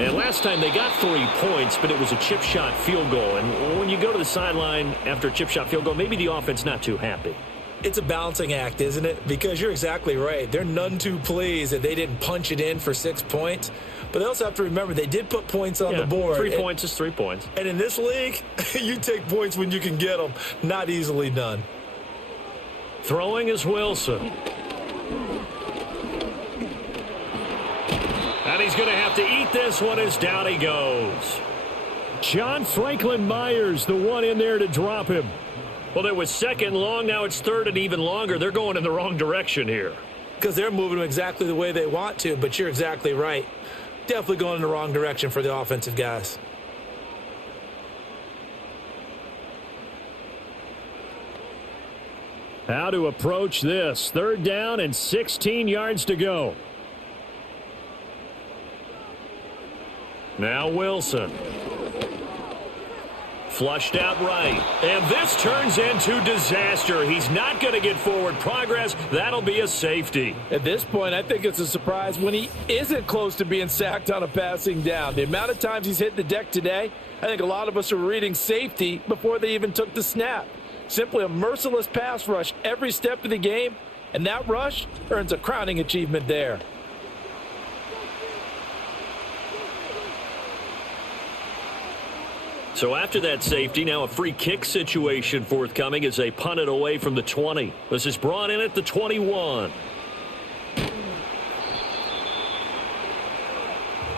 And last time they got 3 points, but it was a chip shot field goal. And when you go to the sideline after a chip shot field goal, maybe the offense not too happy. It's a balancing act, isn't it? Because you're exactly right. They're none too pleased that they didn't punch it in for 6 points. But they also have to remember they did put points on the board. 3 points is 3 points. And in this league, you take points when you can get them. Not easily done. Throwing is Wilson. And he's going to have to eat this one as down he goes. John Franklin Myers, the one in there to drop him. Well, it was second long. Now it's third and even longer. They're going in the wrong direction here. Because they're moving exactly the way they want to, but you're exactly right. Definitely going in the wrong direction for the offensive guys. How to approach this. Third down and 16 yards to go. Now Wilson. Flushed out right. And this turns into disaster. He's not going to get forward progress. That'll be a safety. At this point, I think it's a surprise when he isn't close to being sacked on a passing down. The amount of times he's hit the deck today, I think a lot of us are reading safety before they even took the snap. Simply a merciless pass rush every step of the game, and that rush earns a crowning achievement there. So after that safety, now a free kick situation forthcoming as they punt it away from the 20. This is brought in at the 21.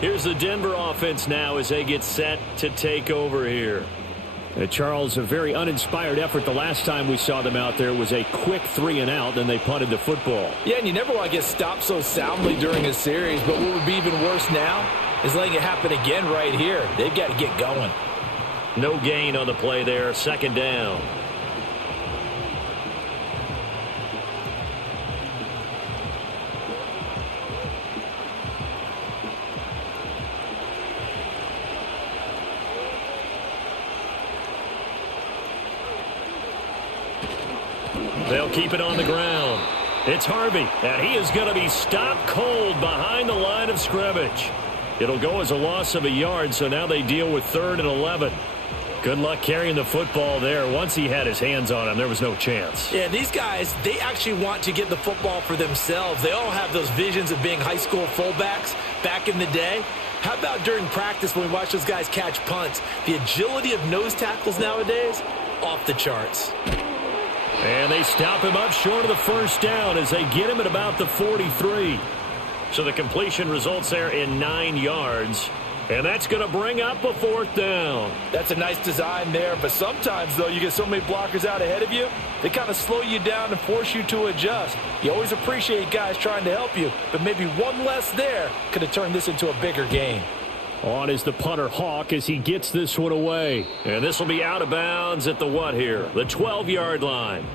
Here's the Denver offense now as they get set to take over here. Charles, a very uninspired effort. The last time we saw them out there was a quick 3 and out, then they punted the football. Yeah, and you never want to get stopped so soundly during a series, but what would be even worse now is letting it happen again right here. They've got to get going. No gain on the play there. Second down. They'll keep it on the ground. It's Harvey, and he is going to be stopped cold behind the line of scrimmage. It'll go as a loss of a yard, so now they deal with 3rd and 11. Good luck carrying the football there. Once he had his hands on him, there was no chance. Yeah, these guys, they actually want to get the football for themselves. They all have those visions of being high school fullbacks back in the day. How about during practice when we watch those guys catch punts? The agility of nose tackles nowadays, off the charts. And they stop him up short of the first down as they get him at about the 43. So the completion results there in 9 yards. And that's going to bring up a 4th down. That's a nice design there, but sometimes, though, you get so many blockers out ahead of you, they kind of slow you down and force you to adjust. You always appreciate guys trying to help you, but maybe one less there could have turned this into a bigger game. On is the punter Hawk as he gets this one away. And this will be out of bounds at the what here? The 12-yard line.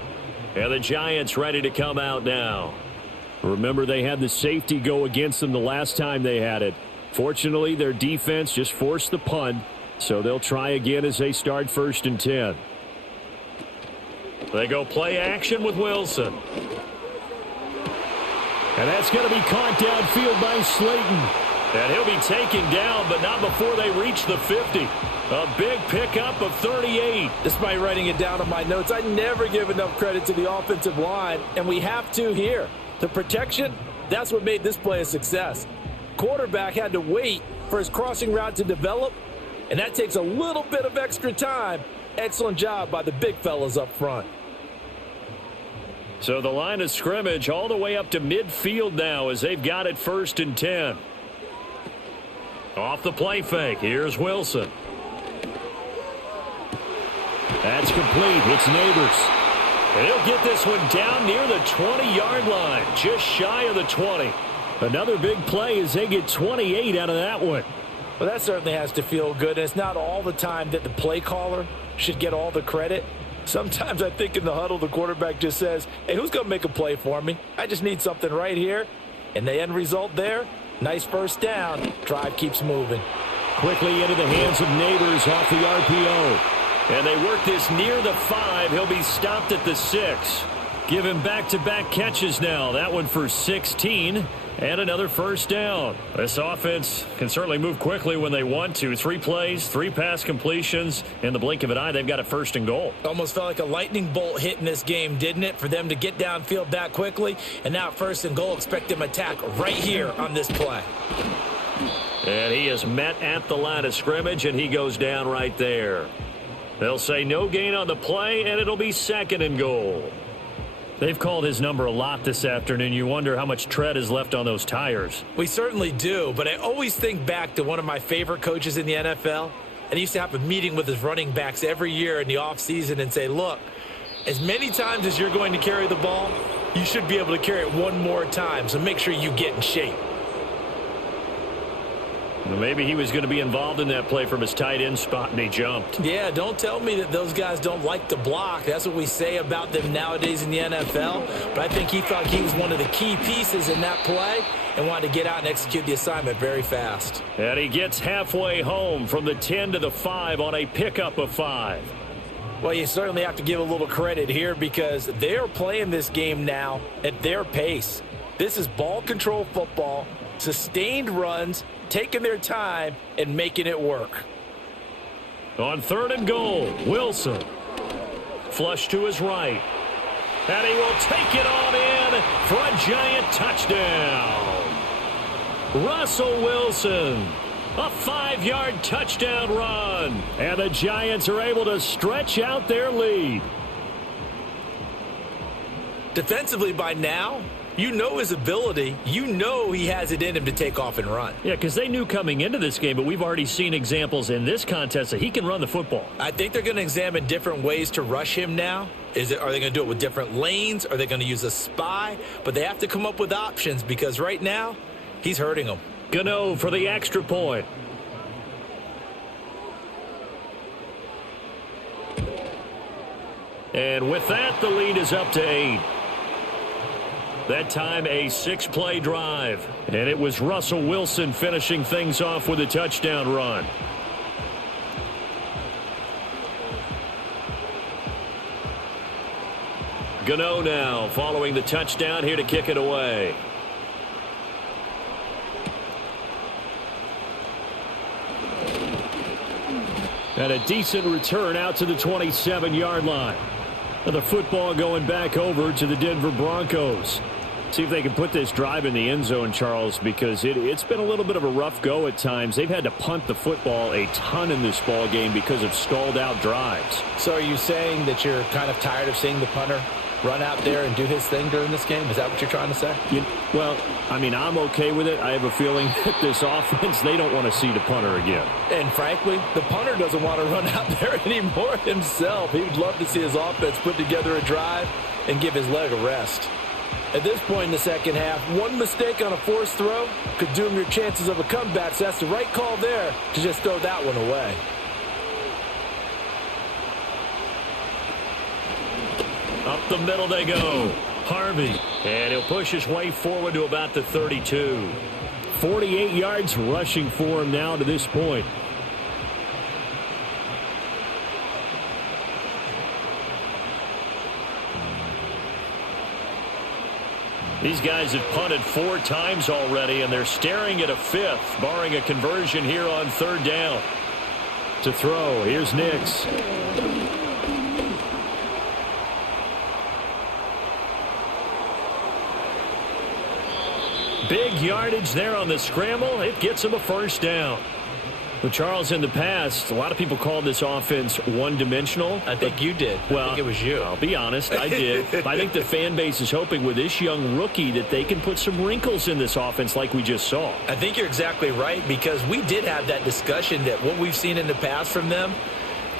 And the Giants ready to come out now. Remember, they had the safety go against them the last time they had it. Fortunately, their defense just forced the punt, so they'll try again as they start 1st and 10. They go play action with Wilson. And that's going to be caught downfield by Slayton. And he'll be taken down, but not before they reach the 50. A big pickup of 38. Despite writing it down on my notes, I never give enough credit to the offensive line, and we have to here. The protection, that's what made this play a success. Quarterback had to wait for his crossing route to develop, and that takes a little bit of extra time. Excellent job by the big fellas up front. So the line of scrimmage all the way up to midfield now as they've got it 1st and 10. Off the play fake, here's Wilson. That's complete. It's Neighbors. And he'll get this one down near the 20-yard line, just shy of the 20. Another big play as they get 28 out of that one. Well, that certainly has to feel good. It's not all the time that the play caller should get all the credit. Sometimes I think in the huddle, the quarterback just says, hey, who's going to make a play for me? I just need something right here. And the end result there, nice 1st down. Drive keeps moving. Quickly into the hands of Neighbors off the RPO. And they work this near the 5. He'll be stopped at the 6. Give him back-to-back catches now. That one for 16. And another 1st down. This offense can certainly move quickly when they want to. 3 plays, 3 pass completions. In the blink of an eye, they've got a 1st and goal. Almost felt like a lightning bolt hit in this game, didn't it? For them to get downfield that quickly. And now 1st and goal, expect them to attack right here on this play. And he is met at the line of scrimmage, and he goes down right there. They'll say no gain on the play, and it'll be 2nd and goal. They've called his number a lot this afternoon. You wonder how much tread is left on those tires. We certainly do, but I always think back to one of my favorite coaches in the NFL. And he used to have a meeting with his running backs every year in the offseason and say, look, as many times as you're going to carry the ball, you should be able to carry it one more time, so make sure you get in shape. Well, maybe he was going to be involved in that play from his tight end spot, and he jumped. Yeah, don't tell me that those guys don't like to block. That's what we say about them nowadays in the NFL. But I think he thought he was one of the key pieces in that play and wanted to get out and execute the assignment very fast. And he gets halfway home from the 10 to the 5 on a pickup of 5. Well, you certainly have to give a little credit here because they're playing this game now at their pace. This is ball control football, sustained runs, taking their time and making it work. On 3rd and goal, Wilson. Flush to his right. And he will take it on in for a Giant touchdown. Russell Wilson. A 5-yard touchdown run. And the Giants are able to stretch out their lead. Defensively by now, you know his ability. You know he has it in him to take off and run. Yeah, because they knew coming into this game, but we've already seen examples in this contest that he can run the football. I think they're going to examine different ways to rush him now. Are they going to do it with different lanes? Are they going to use a spy? But they have to come up with options because right now, he's hurting them. Gano for the extra point. And with that, the lead is up to 8. That time a 6-play drive. And it was Russell Wilson finishing things off with a touchdown run. Gano now following the touchdown here to kick it away. And a decent return out to the 27-yard line. And the football going back over to the Denver Broncos. See if they can put this drive in the end zone, Charles, because it's been a little bit of a rough go at times. They've had to punt the football a ton in this ball game because of stalled-out drives. So are you saying that you're kind of tired of seeing the punter run out there and do his thing during this game? Is that what you're trying to say? Well, I mean, I'm okay with it. I have a feeling that this offense, they don't want to see the punter again. And frankly, the punter doesn't want to run out there anymore himself. He would love to see his offense put together a drive and give his leg a rest. At this point in the second half, one mistake on a forced throw could doom your chances of a comeback, so that's the right call there to just throw that one away. Up the middle they go. Harvey. And he'll push his way forward to about the 32. 48 yards rushing for him now to this point. These guys have punted 4 times already, and they're staring at a 5th, barring a conversion here on 3rd down. To throw, here's Nix. Big yardage there on the scramble. It gets him a 1st down. Well, Charles, in the past, a lot of people called this offense one-dimensional. I think you did. Well, I think it was you. I'll be honest, I did. I think the fan base is hoping with this young rookie that they can put some wrinkles in this offense like we just saw. I think you're exactly right, because we did have that discussion that what we've seen in the past from them,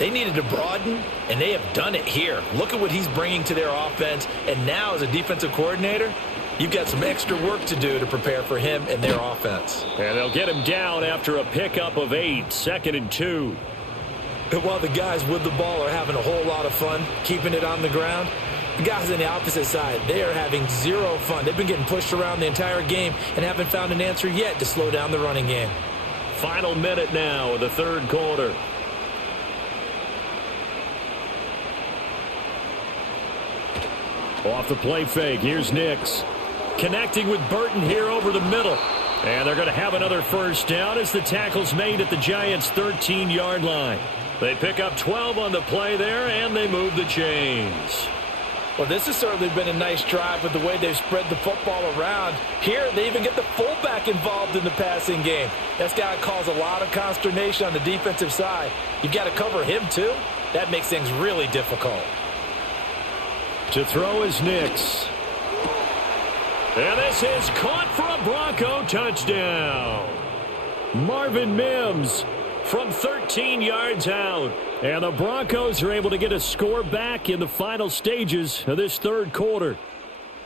they needed to broaden, and they have done it here. Look at what he's bringing to their offense, and now as a defensive coordinator, you've got some extra work to do to prepare for him and their offense. And they'll get him down after a pickup of 8, 2nd and 2. And while the guys with the ball are having a whole lot of fun keeping it on the ground, the guys on the opposite side, they are having zero fun. They've been getting pushed around the entire game and haven't found an answer yet to slow down the running game. Final minute now of the 3rd quarter. Off the play fake, here's Nix. Connecting with Burton here over the middle. And they're going to have another 1st down as the tackle's made at the Giants' 13-yard line. They pick up 12 on the play there, and they move the chains. Well, this has certainly been a nice drive with the way they've spread the football around. Here, they even get the fullback involved in the passing game. That's got to cause a lot of consternation on the defensive side. You've got to cover him, too. That makes things really difficult. To throw is Nix. And this is caught for a Bronco touchdown. Marvin Mims from 13 yards out. And the Broncos are able to get a score back in the final stages of this 3rd quarter.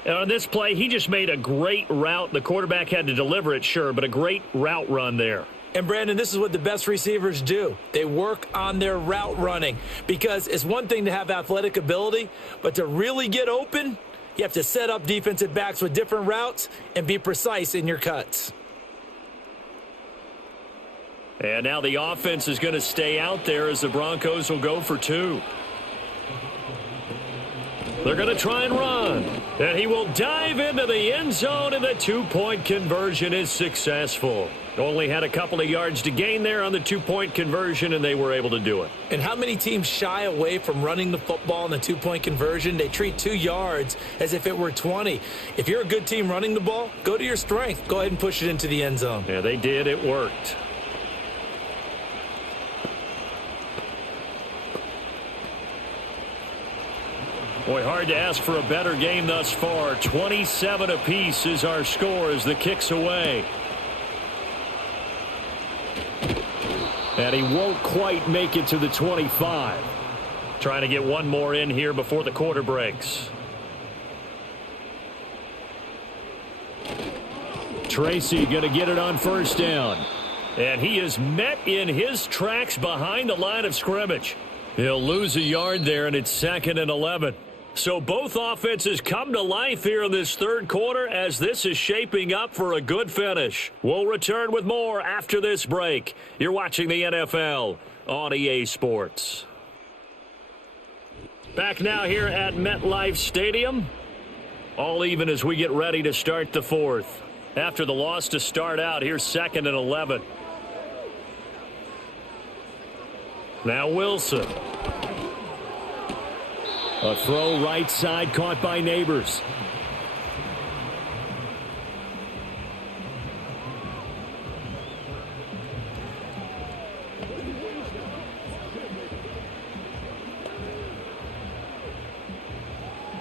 And on this play, he just made a great route. The quarterback had to deliver it, sure, but a great route run there. And, Brandon, this is what the best receivers do. They work on their route running, because it's one thing to have athletic ability, but to really get open, you have to set up defensive backs with different routes and be precise in your cuts. And now the offense is going to stay out there as the Broncos will go for 2. They're going to try and run. And he will dive into the end zone, and the 2-point conversion is successful. Only had a couple of yards to gain there on the 2-point conversion, and they were able to do it. And how many teams shy away from running the football in the 2-point conversion? They treat 2 yards as if it were 20. If you're a good team running the ball, go to your strength. Go ahead and push it into the end zone. Yeah, they did. It worked. Boy, hard to ask for a better game thus far. 27 apiece is our score as the kick's away. And he won't quite make it to the 25. Trying to get one more in here before the quarter breaks. Tracy going to get it on 1st down. And he is met in his tracks behind the line of scrimmage. He'll lose a yard there, and it's 2nd and 11. So both offenses come to life here in this 3rd quarter as this is shaping up for a good finish. We'll return with more after this break. You're watching the NFL on EA Sports. Back now here at MetLife Stadium. All even as we get ready to start the fourth. After the loss to start out, here's 2nd and 11. Now Wilson. A throw right side caught by Neighbors.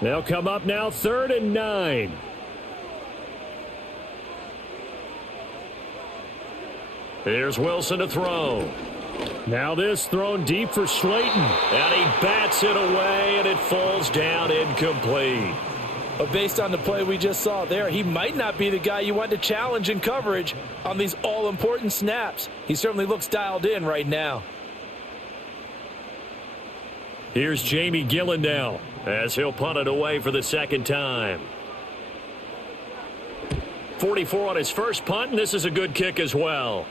They'll come up now 3rd and 9. Here's Wilson to throw. Now this thrown deep for Slayton. And he bats it away, and it falls down incomplete. But based on the play we just saw there, he might not be the guy you want to challenge in coverage on these all-important snaps. He certainly looks dialed in right now. Here's Jamie Gillen now, as he'll punt it away for the 2nd time. 44 on his first punt, and this is a good kick as well.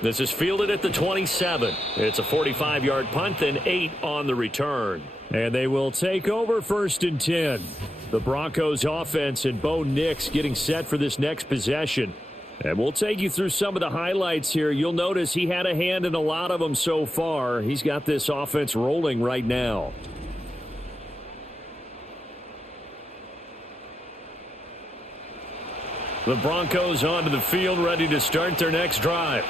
This is fielded at the 27. It's a 45-yard punt, then 8 on the return. And they will take over 1st and 10. The Broncos offense and Bo Nix getting set for this next possession. And we'll take you through some of the highlights here. You'll notice he had a hand in a lot of them so far. He's got this offense rolling right now. The Broncos onto the field, ready to start their next drive.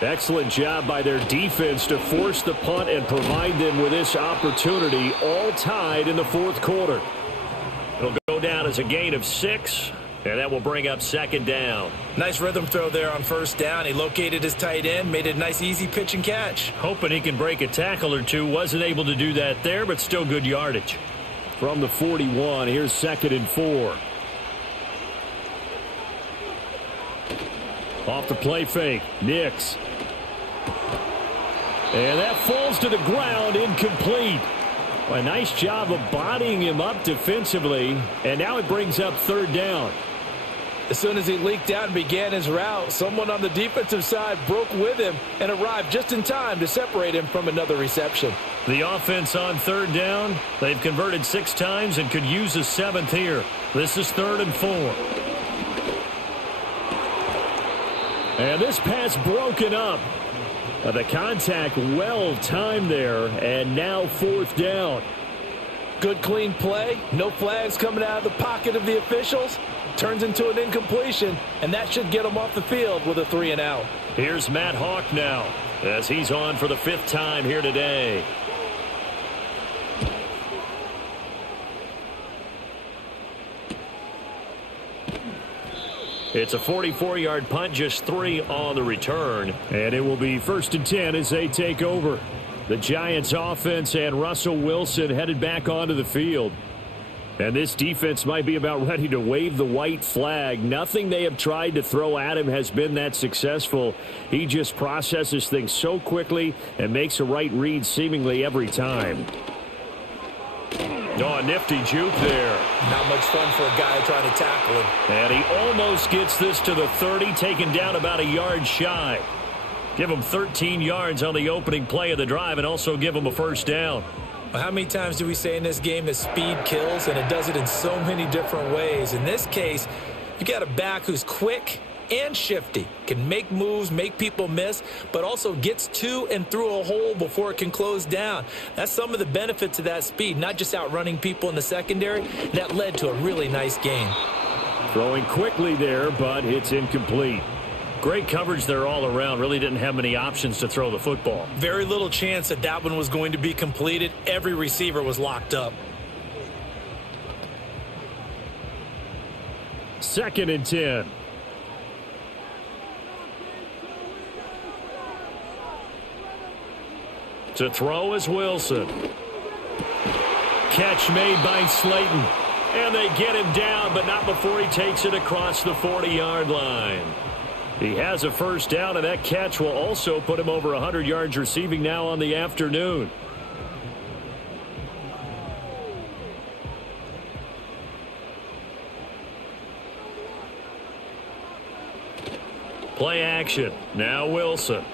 Excellent job by their defense to force the punt and provide them with this opportunity, all tied in the 4th quarter. It'll go down as a gain of 6. And that will bring up 2nd down. Nice rhythm throw there on 1st down. He located his tight end, made it a nice easy pitch and catch. Hoping he can break a tackle or two. Wasn't able to do that there, but still good yardage. From the 41, here's 2nd and 4. Off the play fake, Nix. And that falls to the ground, incomplete. A nice job of bodying him up defensively, and now it brings up 3rd down. As soon as he leaked out and began his route, someone on the defensive side broke with him and arrived just in time to separate him from another reception. The offense on 3rd down, they've converted 6 times and could use a 7th here. This is 3rd and 4. And this pass broken up. The contact well timed there, and now 4th down. Good clean play, no flags coming out of the pocket of the officials. Turns into an incompletion, and that should get him off the field with a 3 and out. Here's Matt Hawk now, as he's on for the 5th time here today. It's a 44-yard punt, just 3 on the return. And it will be 1st and 10 as they take over. The Giants offense and Russell Wilson headed back onto the field. And this defense might be about ready to wave the white flag. Nothing they have tried to throw at him has been that successful. He just processes things so quickly and makes a right read seemingly every time. Oh, a nifty juke there. Not much fun for a guy trying to tackle him. And he almost gets this to the 30, taken down about a yard shy. Give him 13 yards on the opening play of the drive and also give him a 1st down. Well, how many times do we say in this game that speed kills, and it does it in so many different ways? In this case, you got a back who's quick and shifty, can make moves, make people miss, but also gets to and through a hole before it can close down. That's some of the benefits of that speed, not just outrunning people in the secondary. That led to a really nice game. Throwing quickly there, but it's incomplete. Great coverage there all around. Really didn't have many options to throw the football. Very little chance that that one was going to be completed. Every receiver was locked up. 2nd and 10. To throw is Wilson. Catch made by Slayton. And they get him down, but not before he takes it across the 40-yard line. He has a 1st down, and that catch will also put him over 100 yards receiving now on the afternoon. Play action. Now Wilson.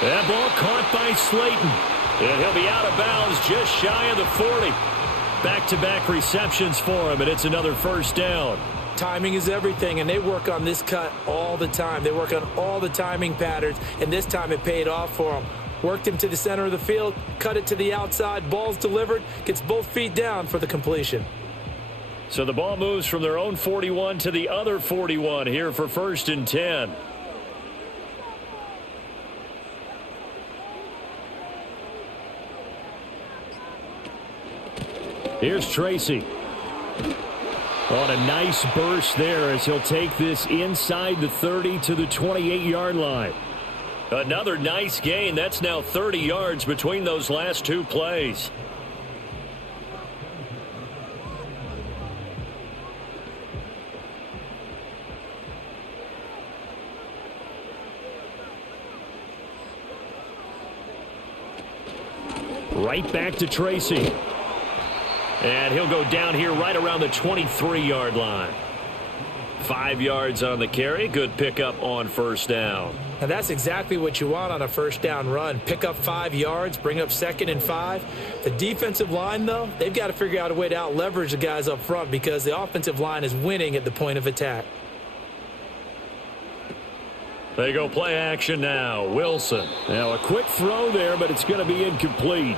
That ball caught by Slayton. And he'll be out of bounds just shy of the 40. Back-to-back receptions for him, and it's another first down. Timing is everything, and they work on this cut all the time. They work on all the timing patterns, and this time it paid off for them. Worked him to the center of the field, cut it to the outside, ball's delivered, gets both feet down for the completion. So the ball moves from their own 41 to the other 41 here for 1st and 10. Here's Tracy. On a nice burst there as he'll take this inside the 30 to the 28-yard line. Another nice gain. That's now 30 yards between those last two plays. Right back to Tracy. And he'll go down here right around the 23-yard line. 5 yards on the carry. Good pickup on first down. Now that's exactly what you want on a first down run. Pick up 5 yards, bring up 2nd and 5. The defensive line, though, they've got to figure out a way to out-leverage the guys up front because the offensive line is winning at the point of attack. They go play action now. Wilson. Now a quick throw there, but it's going to be incomplete.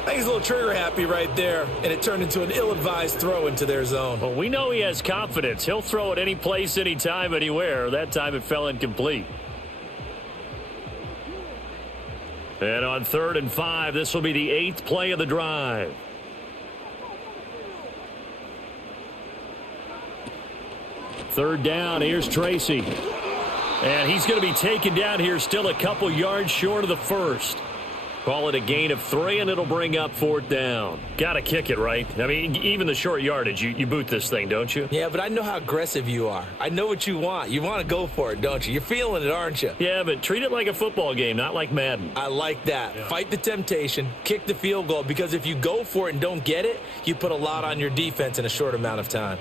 I think he's a little trigger happy right there, and it turned into an ill-advised throw into their zone. Well, we know he has confidence. He'll throw it any place, anytime, anywhere. That time it fell incomplete. And on 3rd and 5, this will be the 8th play of the drive. Third down, here's Tracy. And he's going to be taken down here still a couple yards short of the first. Call it a gain of 3, and it'll bring up 4th down. Got to kick it, right? I mean, even the short yardage, you boot this thing, don't you? Yeah, but I know how aggressive you are. I know what you want. You want to go for it, don't you? You're feeling it, aren't you? Yeah, but treat it like a football game, not like Madden. I like that. Yeah. Fight the temptation, kick the field goal, because if you go for it and don't get it, you put a lot on your defense in a short amount of time.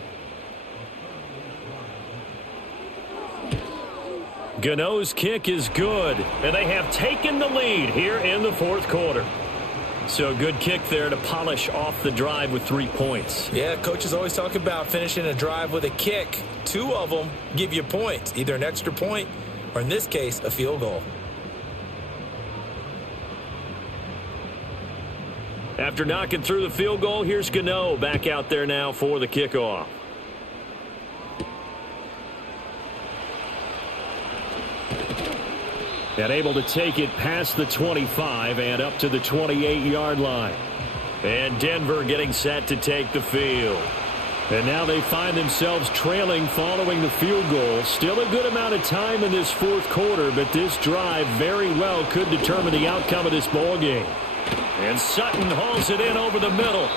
Gano's kick is good, and they have taken the lead here in the 4th quarter. So good kick there to polish off the drive with 3 points. Yeah, coaches always talk about finishing a drive with a kick. 2 of them give you points, either an extra point or, in this case, a field goal. After knocking through the field goal, here's Gano back out there now for the kickoff. And able to take it past the 25 and up to the 28-yard line. And Denver getting set to take the field. And now they find themselves trailing following the field goal. Still a good amount of time in this 4th quarter, but this drive very well could determine the outcome of this ball game. And Sutton hauls it in over the middle.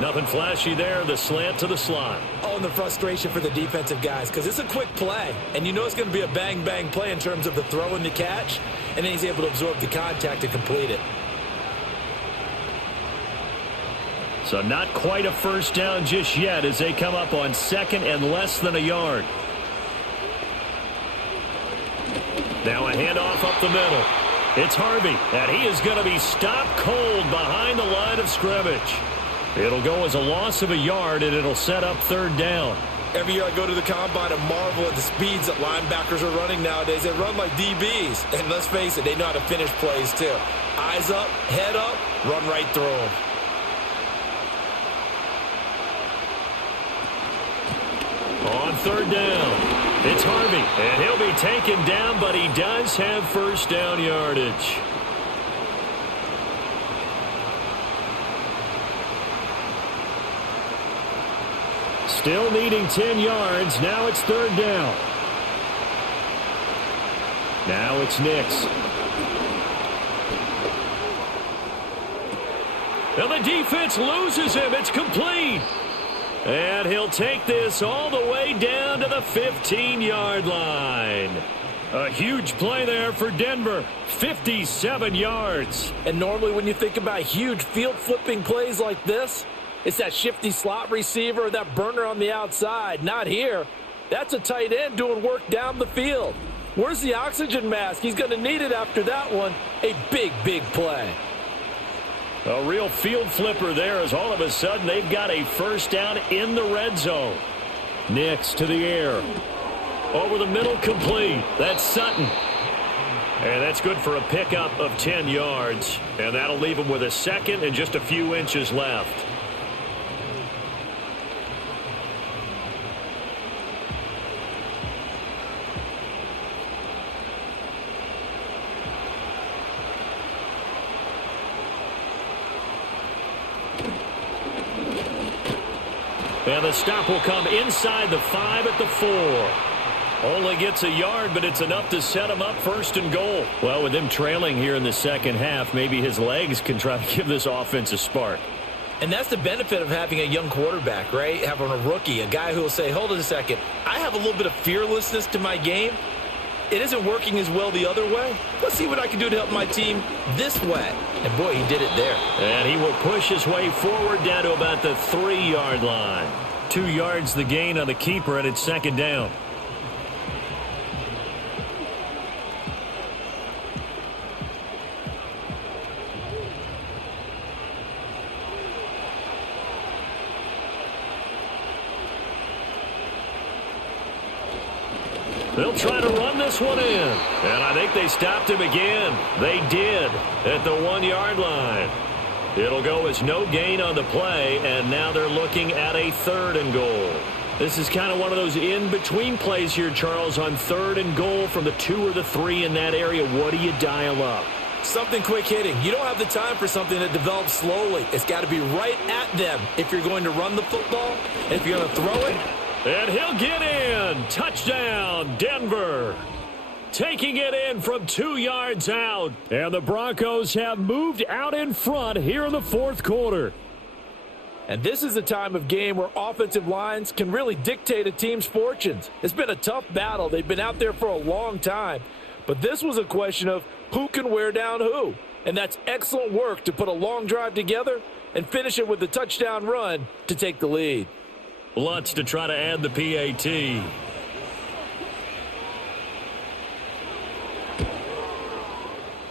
Nothing flashy there, the slant to the slot. Oh, and the frustration for the defensive guys, because it's a quick play, and you know it's going to be a bang-bang play in terms of the throw and the catch, and then he's able to absorb the contact to complete it. So not quite a first down just yet as they come up on 2nd and less than a yard. Now a handoff up the middle. It's Harvey, and he is going to be stopped cold behind the line of scrimmage. It'll go as a loss of a yard, and it'll set up 3rd down. Every year I go to the combine and marvel at the speeds that linebackers are running nowadays. They run like DBs. And let's face it, they know how to finish plays too. Eyes up, head up, run right through them. On 3rd down, it's Harvey, and he'll be taken down, but he does have first down yardage. Still needing 10 yards. Now it's 3rd down. Now it's Nix. And the defense loses him. It's complete. And he'll take this all the way down to the 15-yard line. A huge play there for Denver. 57 yards. And normally when you think about huge field-flipping plays like this, it's that shifty slot receiver or that burner on the outside. Not here. That's a tight end doing work down the field. Where's the oxygen mask? He's going to need it after that one. A big, big play. A real field flipper there as all of a sudden they've got a first down in the red zone. Nix to the air. Over the middle, complete. That's Sutton. And that's good for a pickup of 10 yards. And that'll leave him with a second and just a few inches left. And the stop will come inside the 5 at the 4. Only gets a yard, but it's enough to set him up first and goal. Well, with him trailing here in the second half, maybe his legs can try to give this offense a spark. And that's the benefit of having a young quarterback, right? Having a rookie, a guy who will say, hold on a second, I have a little bit of fearlessness to my game. It isn't working as well the other way. Let's see what I can do to help my team this way. And, boy, he did it there. And he will push his way forward down to about the 3-yard line. 2 yards the gain on the keeper, and it's second down. They'll try to run this one in. And I think they stopped him again. They did at the 1-yard line. It'll go as no gain on the play, and now they're looking at a 3rd and goal. This is kind of one of those in-between plays here, Charles, on 3rd and goal from the 2 or the 3 in that area. What do you dial up? Something quick hitting. You don't have the time for something that develops slowly. It's got to be right at them if you're going to run the football. If you're going to throw it, and he'll get in. Touchdown, Denver. Taking it in from 2 yards out. And the Broncos have moved out in front here in the 4th quarter. And this is a time of game where offensive lines can really dictate a team's fortunes. It's been a tough battle. They've been out there for a long time. But this was a question of who can wear down who. And that's excellent work to put a long drive together and finish it with a touchdown run to take the lead. Lutz to try to add the PAT.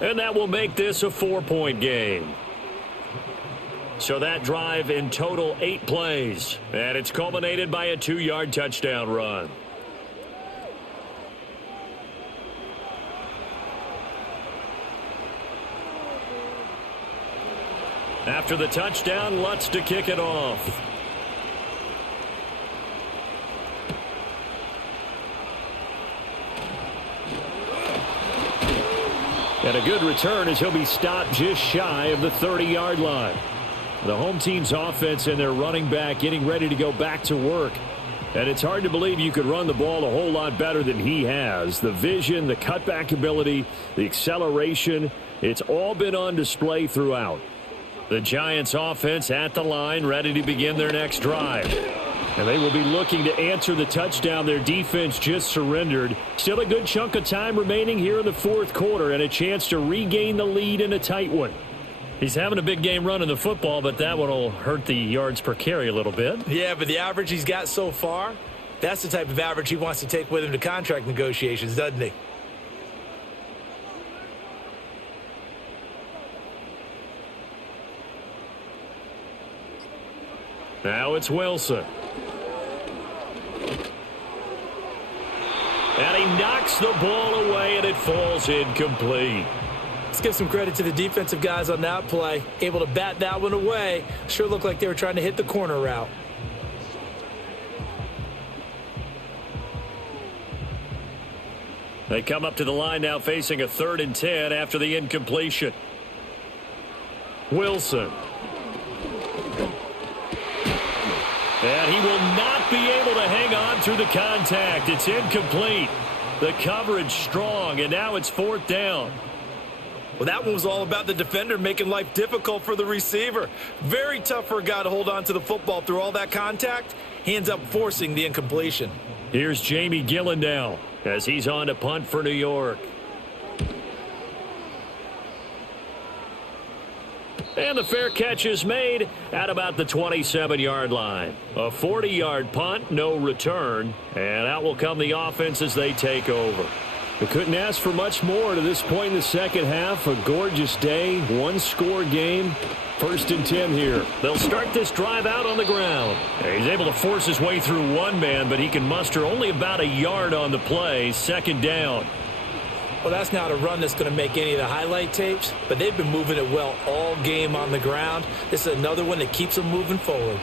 And that will make this a 4-point game. So that drive in total 8 plays. And it's culminated by a 2-yard touchdown run. After the touchdown, Lutz to kick it off. And a good return as he'll be stopped just shy of the 30-yard line. The home team's offense and their running back getting ready to go back to work. And it's hard to believe you could run the ball a whole lot better than he has. The vision, the cutback ability, the acceleration, it's all been on display throughout. The Giants offense at the line, ready to begin their next drive. And they will be looking to answer the touchdown their defense just surrendered. Still a good chunk of time remaining here in the 4th quarter and a chance to regain the lead in a tight one. He's having a big game running the football, but that one will hurt the yards per carry a little bit. Yeah, but the average he's got so far, that's the type of average he wants to take with him to contract negotiations, doesn't he? Now it's Wilson. And he knocks the ball away, and it falls incomplete. Let's give some credit to the defensive guys on that play. Able to bat that one away. Sure looked like they were trying to hit the corner route. They come up to the line now facing a 3rd and 10 after the incompletion. Wilson. And he will not be able to hang on through the contact. It's incomplete. The coverage strong, and now it's 4th down. Well, that one was all about the defender making life difficult for the receiver. Very tough for a guy to hold on to the football through all that contact. He ends up forcing the incompletion. Here's Jamie Gillen now as he's on to punt for New York. And the fair catch is made at about the 27-yard line. A 40-yard punt, no return. And out will come the offense as they take over. We couldn't ask for much more to this point in the second half. A gorgeous day, one-score game. 1st and 10 here. They'll start this drive out on the ground. He's able to force his way through one man, but he can muster only about a yard on the play. 2nd down. Well, that's not a run that's going to make any of the highlight tapes, but they've been moving it well all game on the ground. This is another one that keeps them moving forward.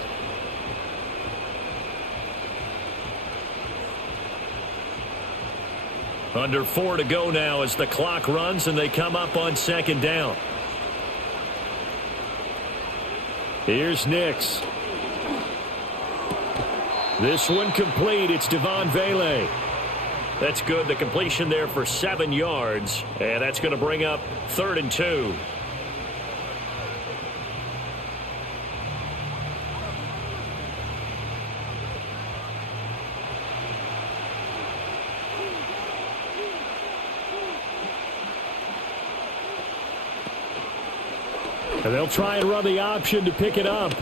Under 4 to go now as the clock runs and they come up on 2nd down. Here's Nix. This one complete. It's Devon Vele. That's good. The completion there for 7 yards. And that's going to bring up 3rd and 2. And they'll try and run the option to pick it up.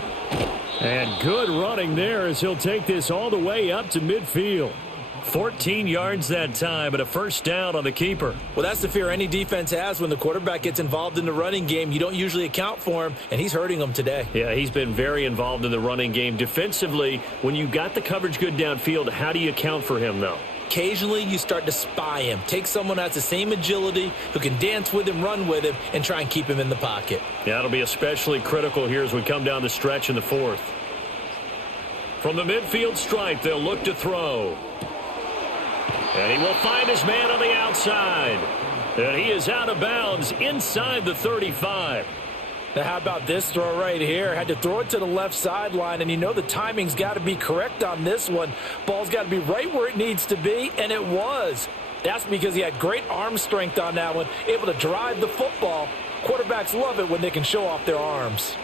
And good running there as he'll take this all the way up to midfield. 14 yards that time, but a 1st down on the keeper. Well, that's the fear any defense has when the quarterback gets involved in the running game. You don't usually account for him, and he's hurting them today. Yeah, he's been very involved in the running game. Defensively, when you got the coverage good downfield, how do you account for him, though? Occasionally, you start to spy him. Take someone who has the same agility, who can dance with him, run with him, and try and keep him in the pocket. Yeah, that'll be especially critical here as we come down the stretch in the 4th. From the midfield stripe, they'll look to throw. And he will find his man on the outside. And he is out of bounds inside the 35. Now, how about this throw right here? Had to throw it to the left sideline, and you know the timing's got to be correct on this one. Ball's got to be right where it needs to be, and it was. That's because he had great arm strength on that one, able to drive the football. Quarterbacks love it when they can show off their arms.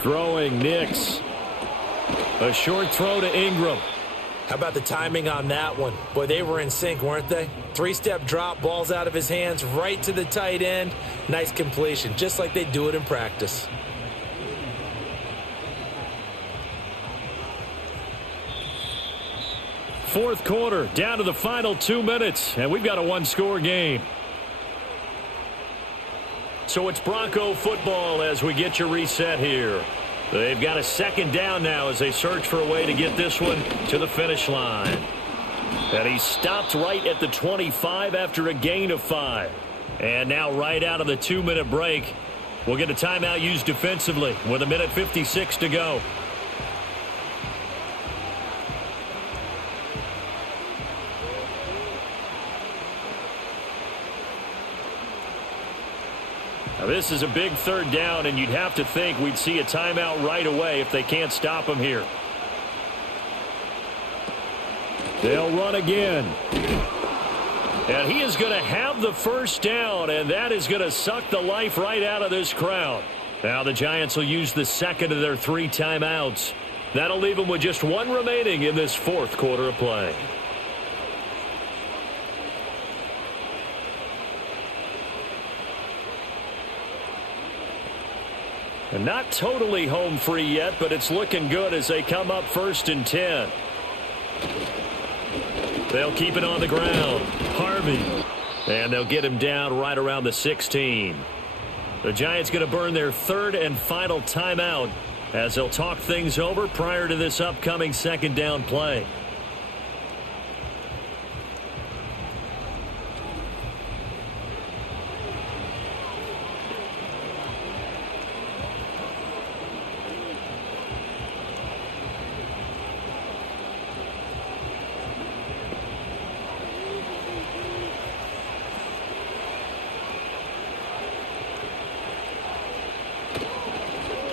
Throwing Nix. A short throw to Ingram. How about the timing on that one? Boy, they were in sync, weren't they? 3-step drop, ball's out of his hands, right to the tight end. Nice completion, just like they do it in practice. Fourth quarter, down to the final 2 minutes, and we've got a one-score game. So it's Bronco football as we get your reset here. They've got a 2nd down now as they search for a way to get this one to the finish line. And he stopped right at the 25 after a gain of 5. And now right out of the 2-minute break, we'll get a timeout used defensively with 1:56 to go. Now this is a big 3rd down, and you'd have to think we'd see a timeout right away if they can't stop him here. They'll run again. And he is going to have the 1st down, and that is going to suck the life right out of this crowd. Now the Giants will use the 2nd of their 3 timeouts. That'll leave them with just 1 remaining in this 4th quarter of play. And not totally home free yet, but it's looking good as they come up 1st and 10. They'll keep it on the ground. Harvey. And they'll get him down right around the 16. The Giants going to burn their 3rd and final timeout as they'll talk things over prior to this upcoming 2nd down play.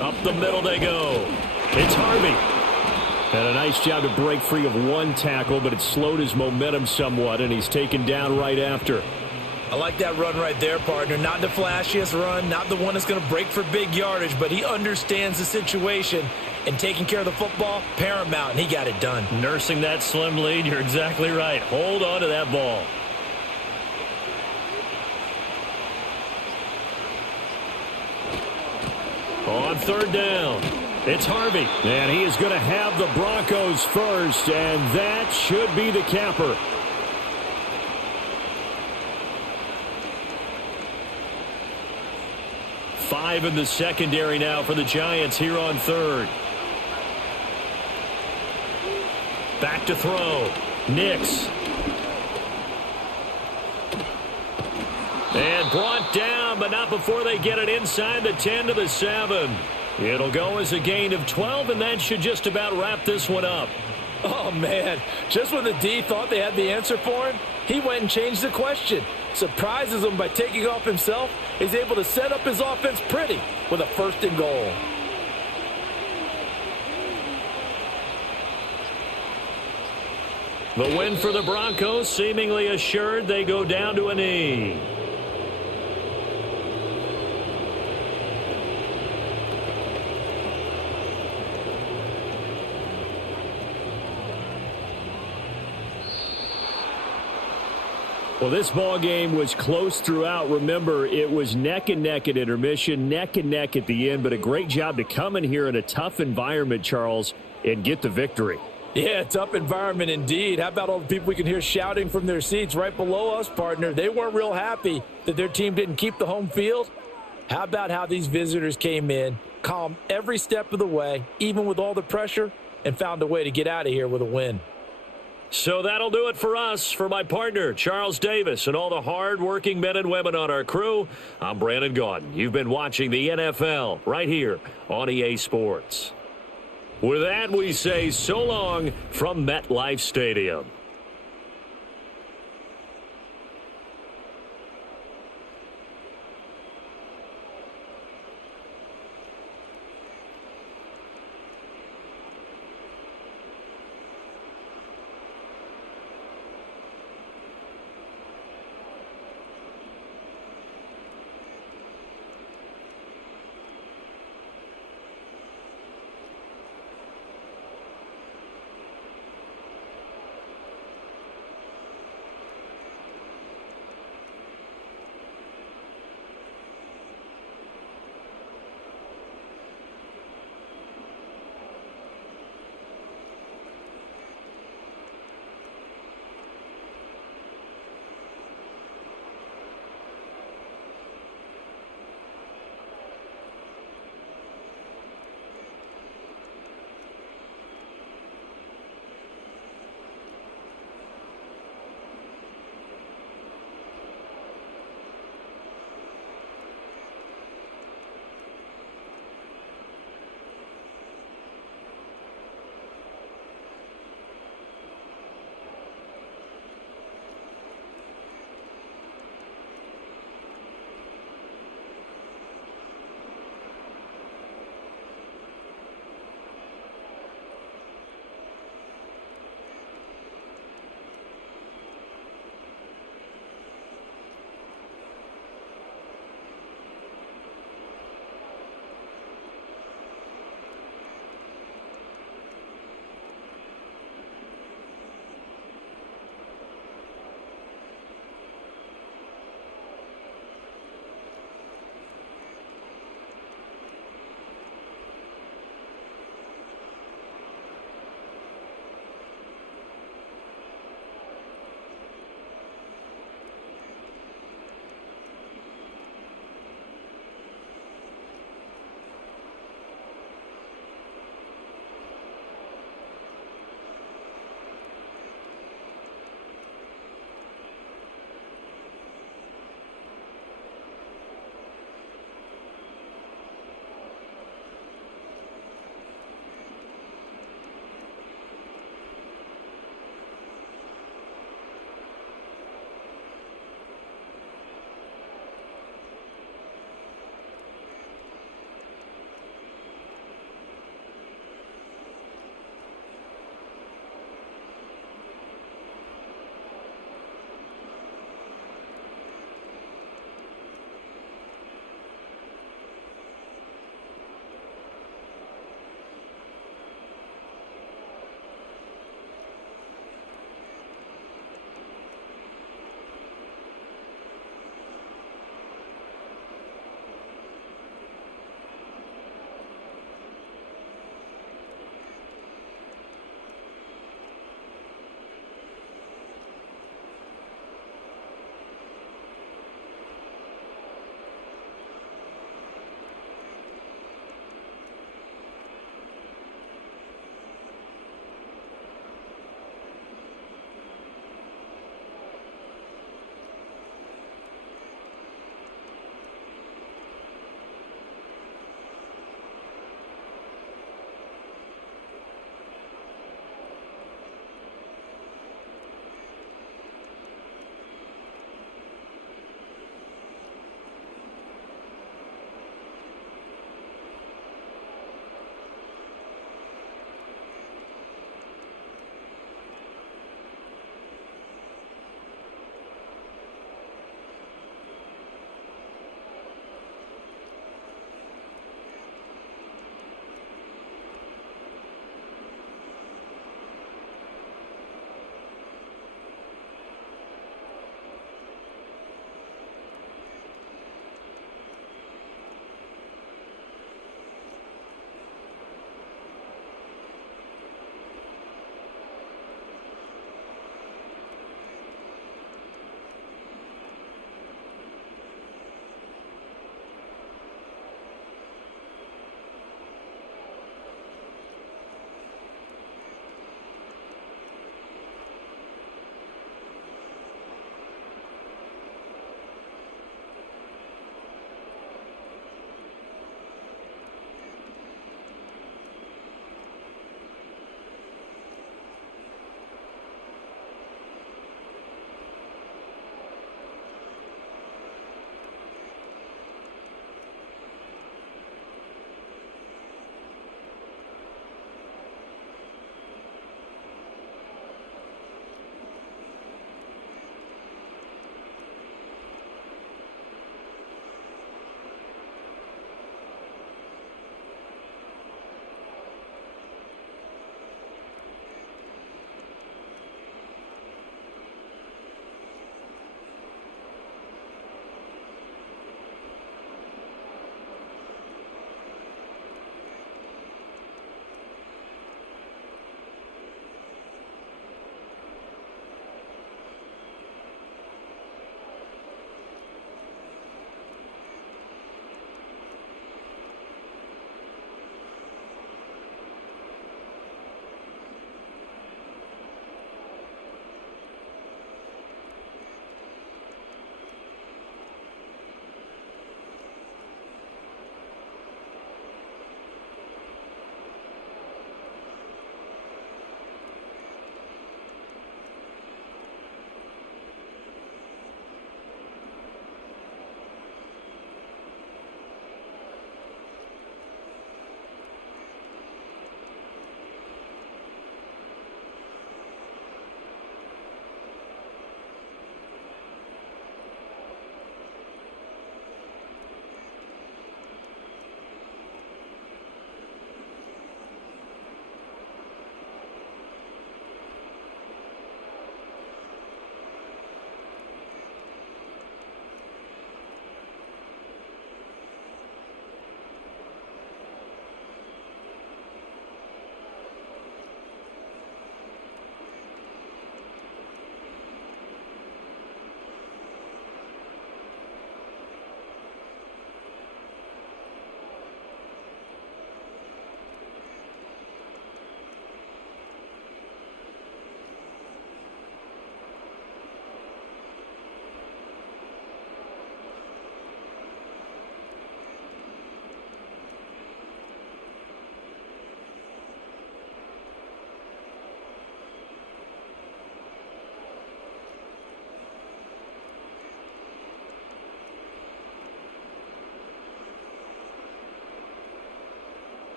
Up the middle they go. It's Harvey. And a nice job to break free of 1 tackle, but it slowed his momentum somewhat, and he's taken down right after. I like that run right there, partner. Not the flashiest run, not the one that's going to break for big yardage, but he understands the situation, and taking care of the football, paramount, and he got it done. Nursing that slim lead, you're exactly right. Hold on to that ball. On 3rd down, it's Harvey. And he is going to have the Broncos first, and that should be the capper. 5 in the secondary now for the Giants here on third. Back to throw. Nix. And brought down, but not before they get it inside the 10 to the 7. It'll go as a gain of 12, and that should just about wrap this one up. Oh, man. Just when the D thought they had the answer for him, he went and changed the question. Surprises him by taking off himself. He's able to set up his offense pretty with a 1st and goal. The win for the Broncos seemingly assured. They go down to a knee. Well, this ball game was close throughout. Remember, it was neck and neck at intermission, neck and neck at the end, but a great job to come in here in a tough environment, Charles, and get the victory. Yeah, tough environment indeed. How about all the people we can hear shouting from their seats right below us, partner? They weren't real happy that their team didn't keep the home field. How about how these visitors came in, calm every step of the way, even with all the pressure, and found a way to get out of here with a win. So that'll do it for us. For my partner, Charles Davis, and all the hard-working men and women on our crew, I'm Brandon Gaudin. You've been watching the NFL right here on EA Sports. With that, we say so long from MetLife Stadium.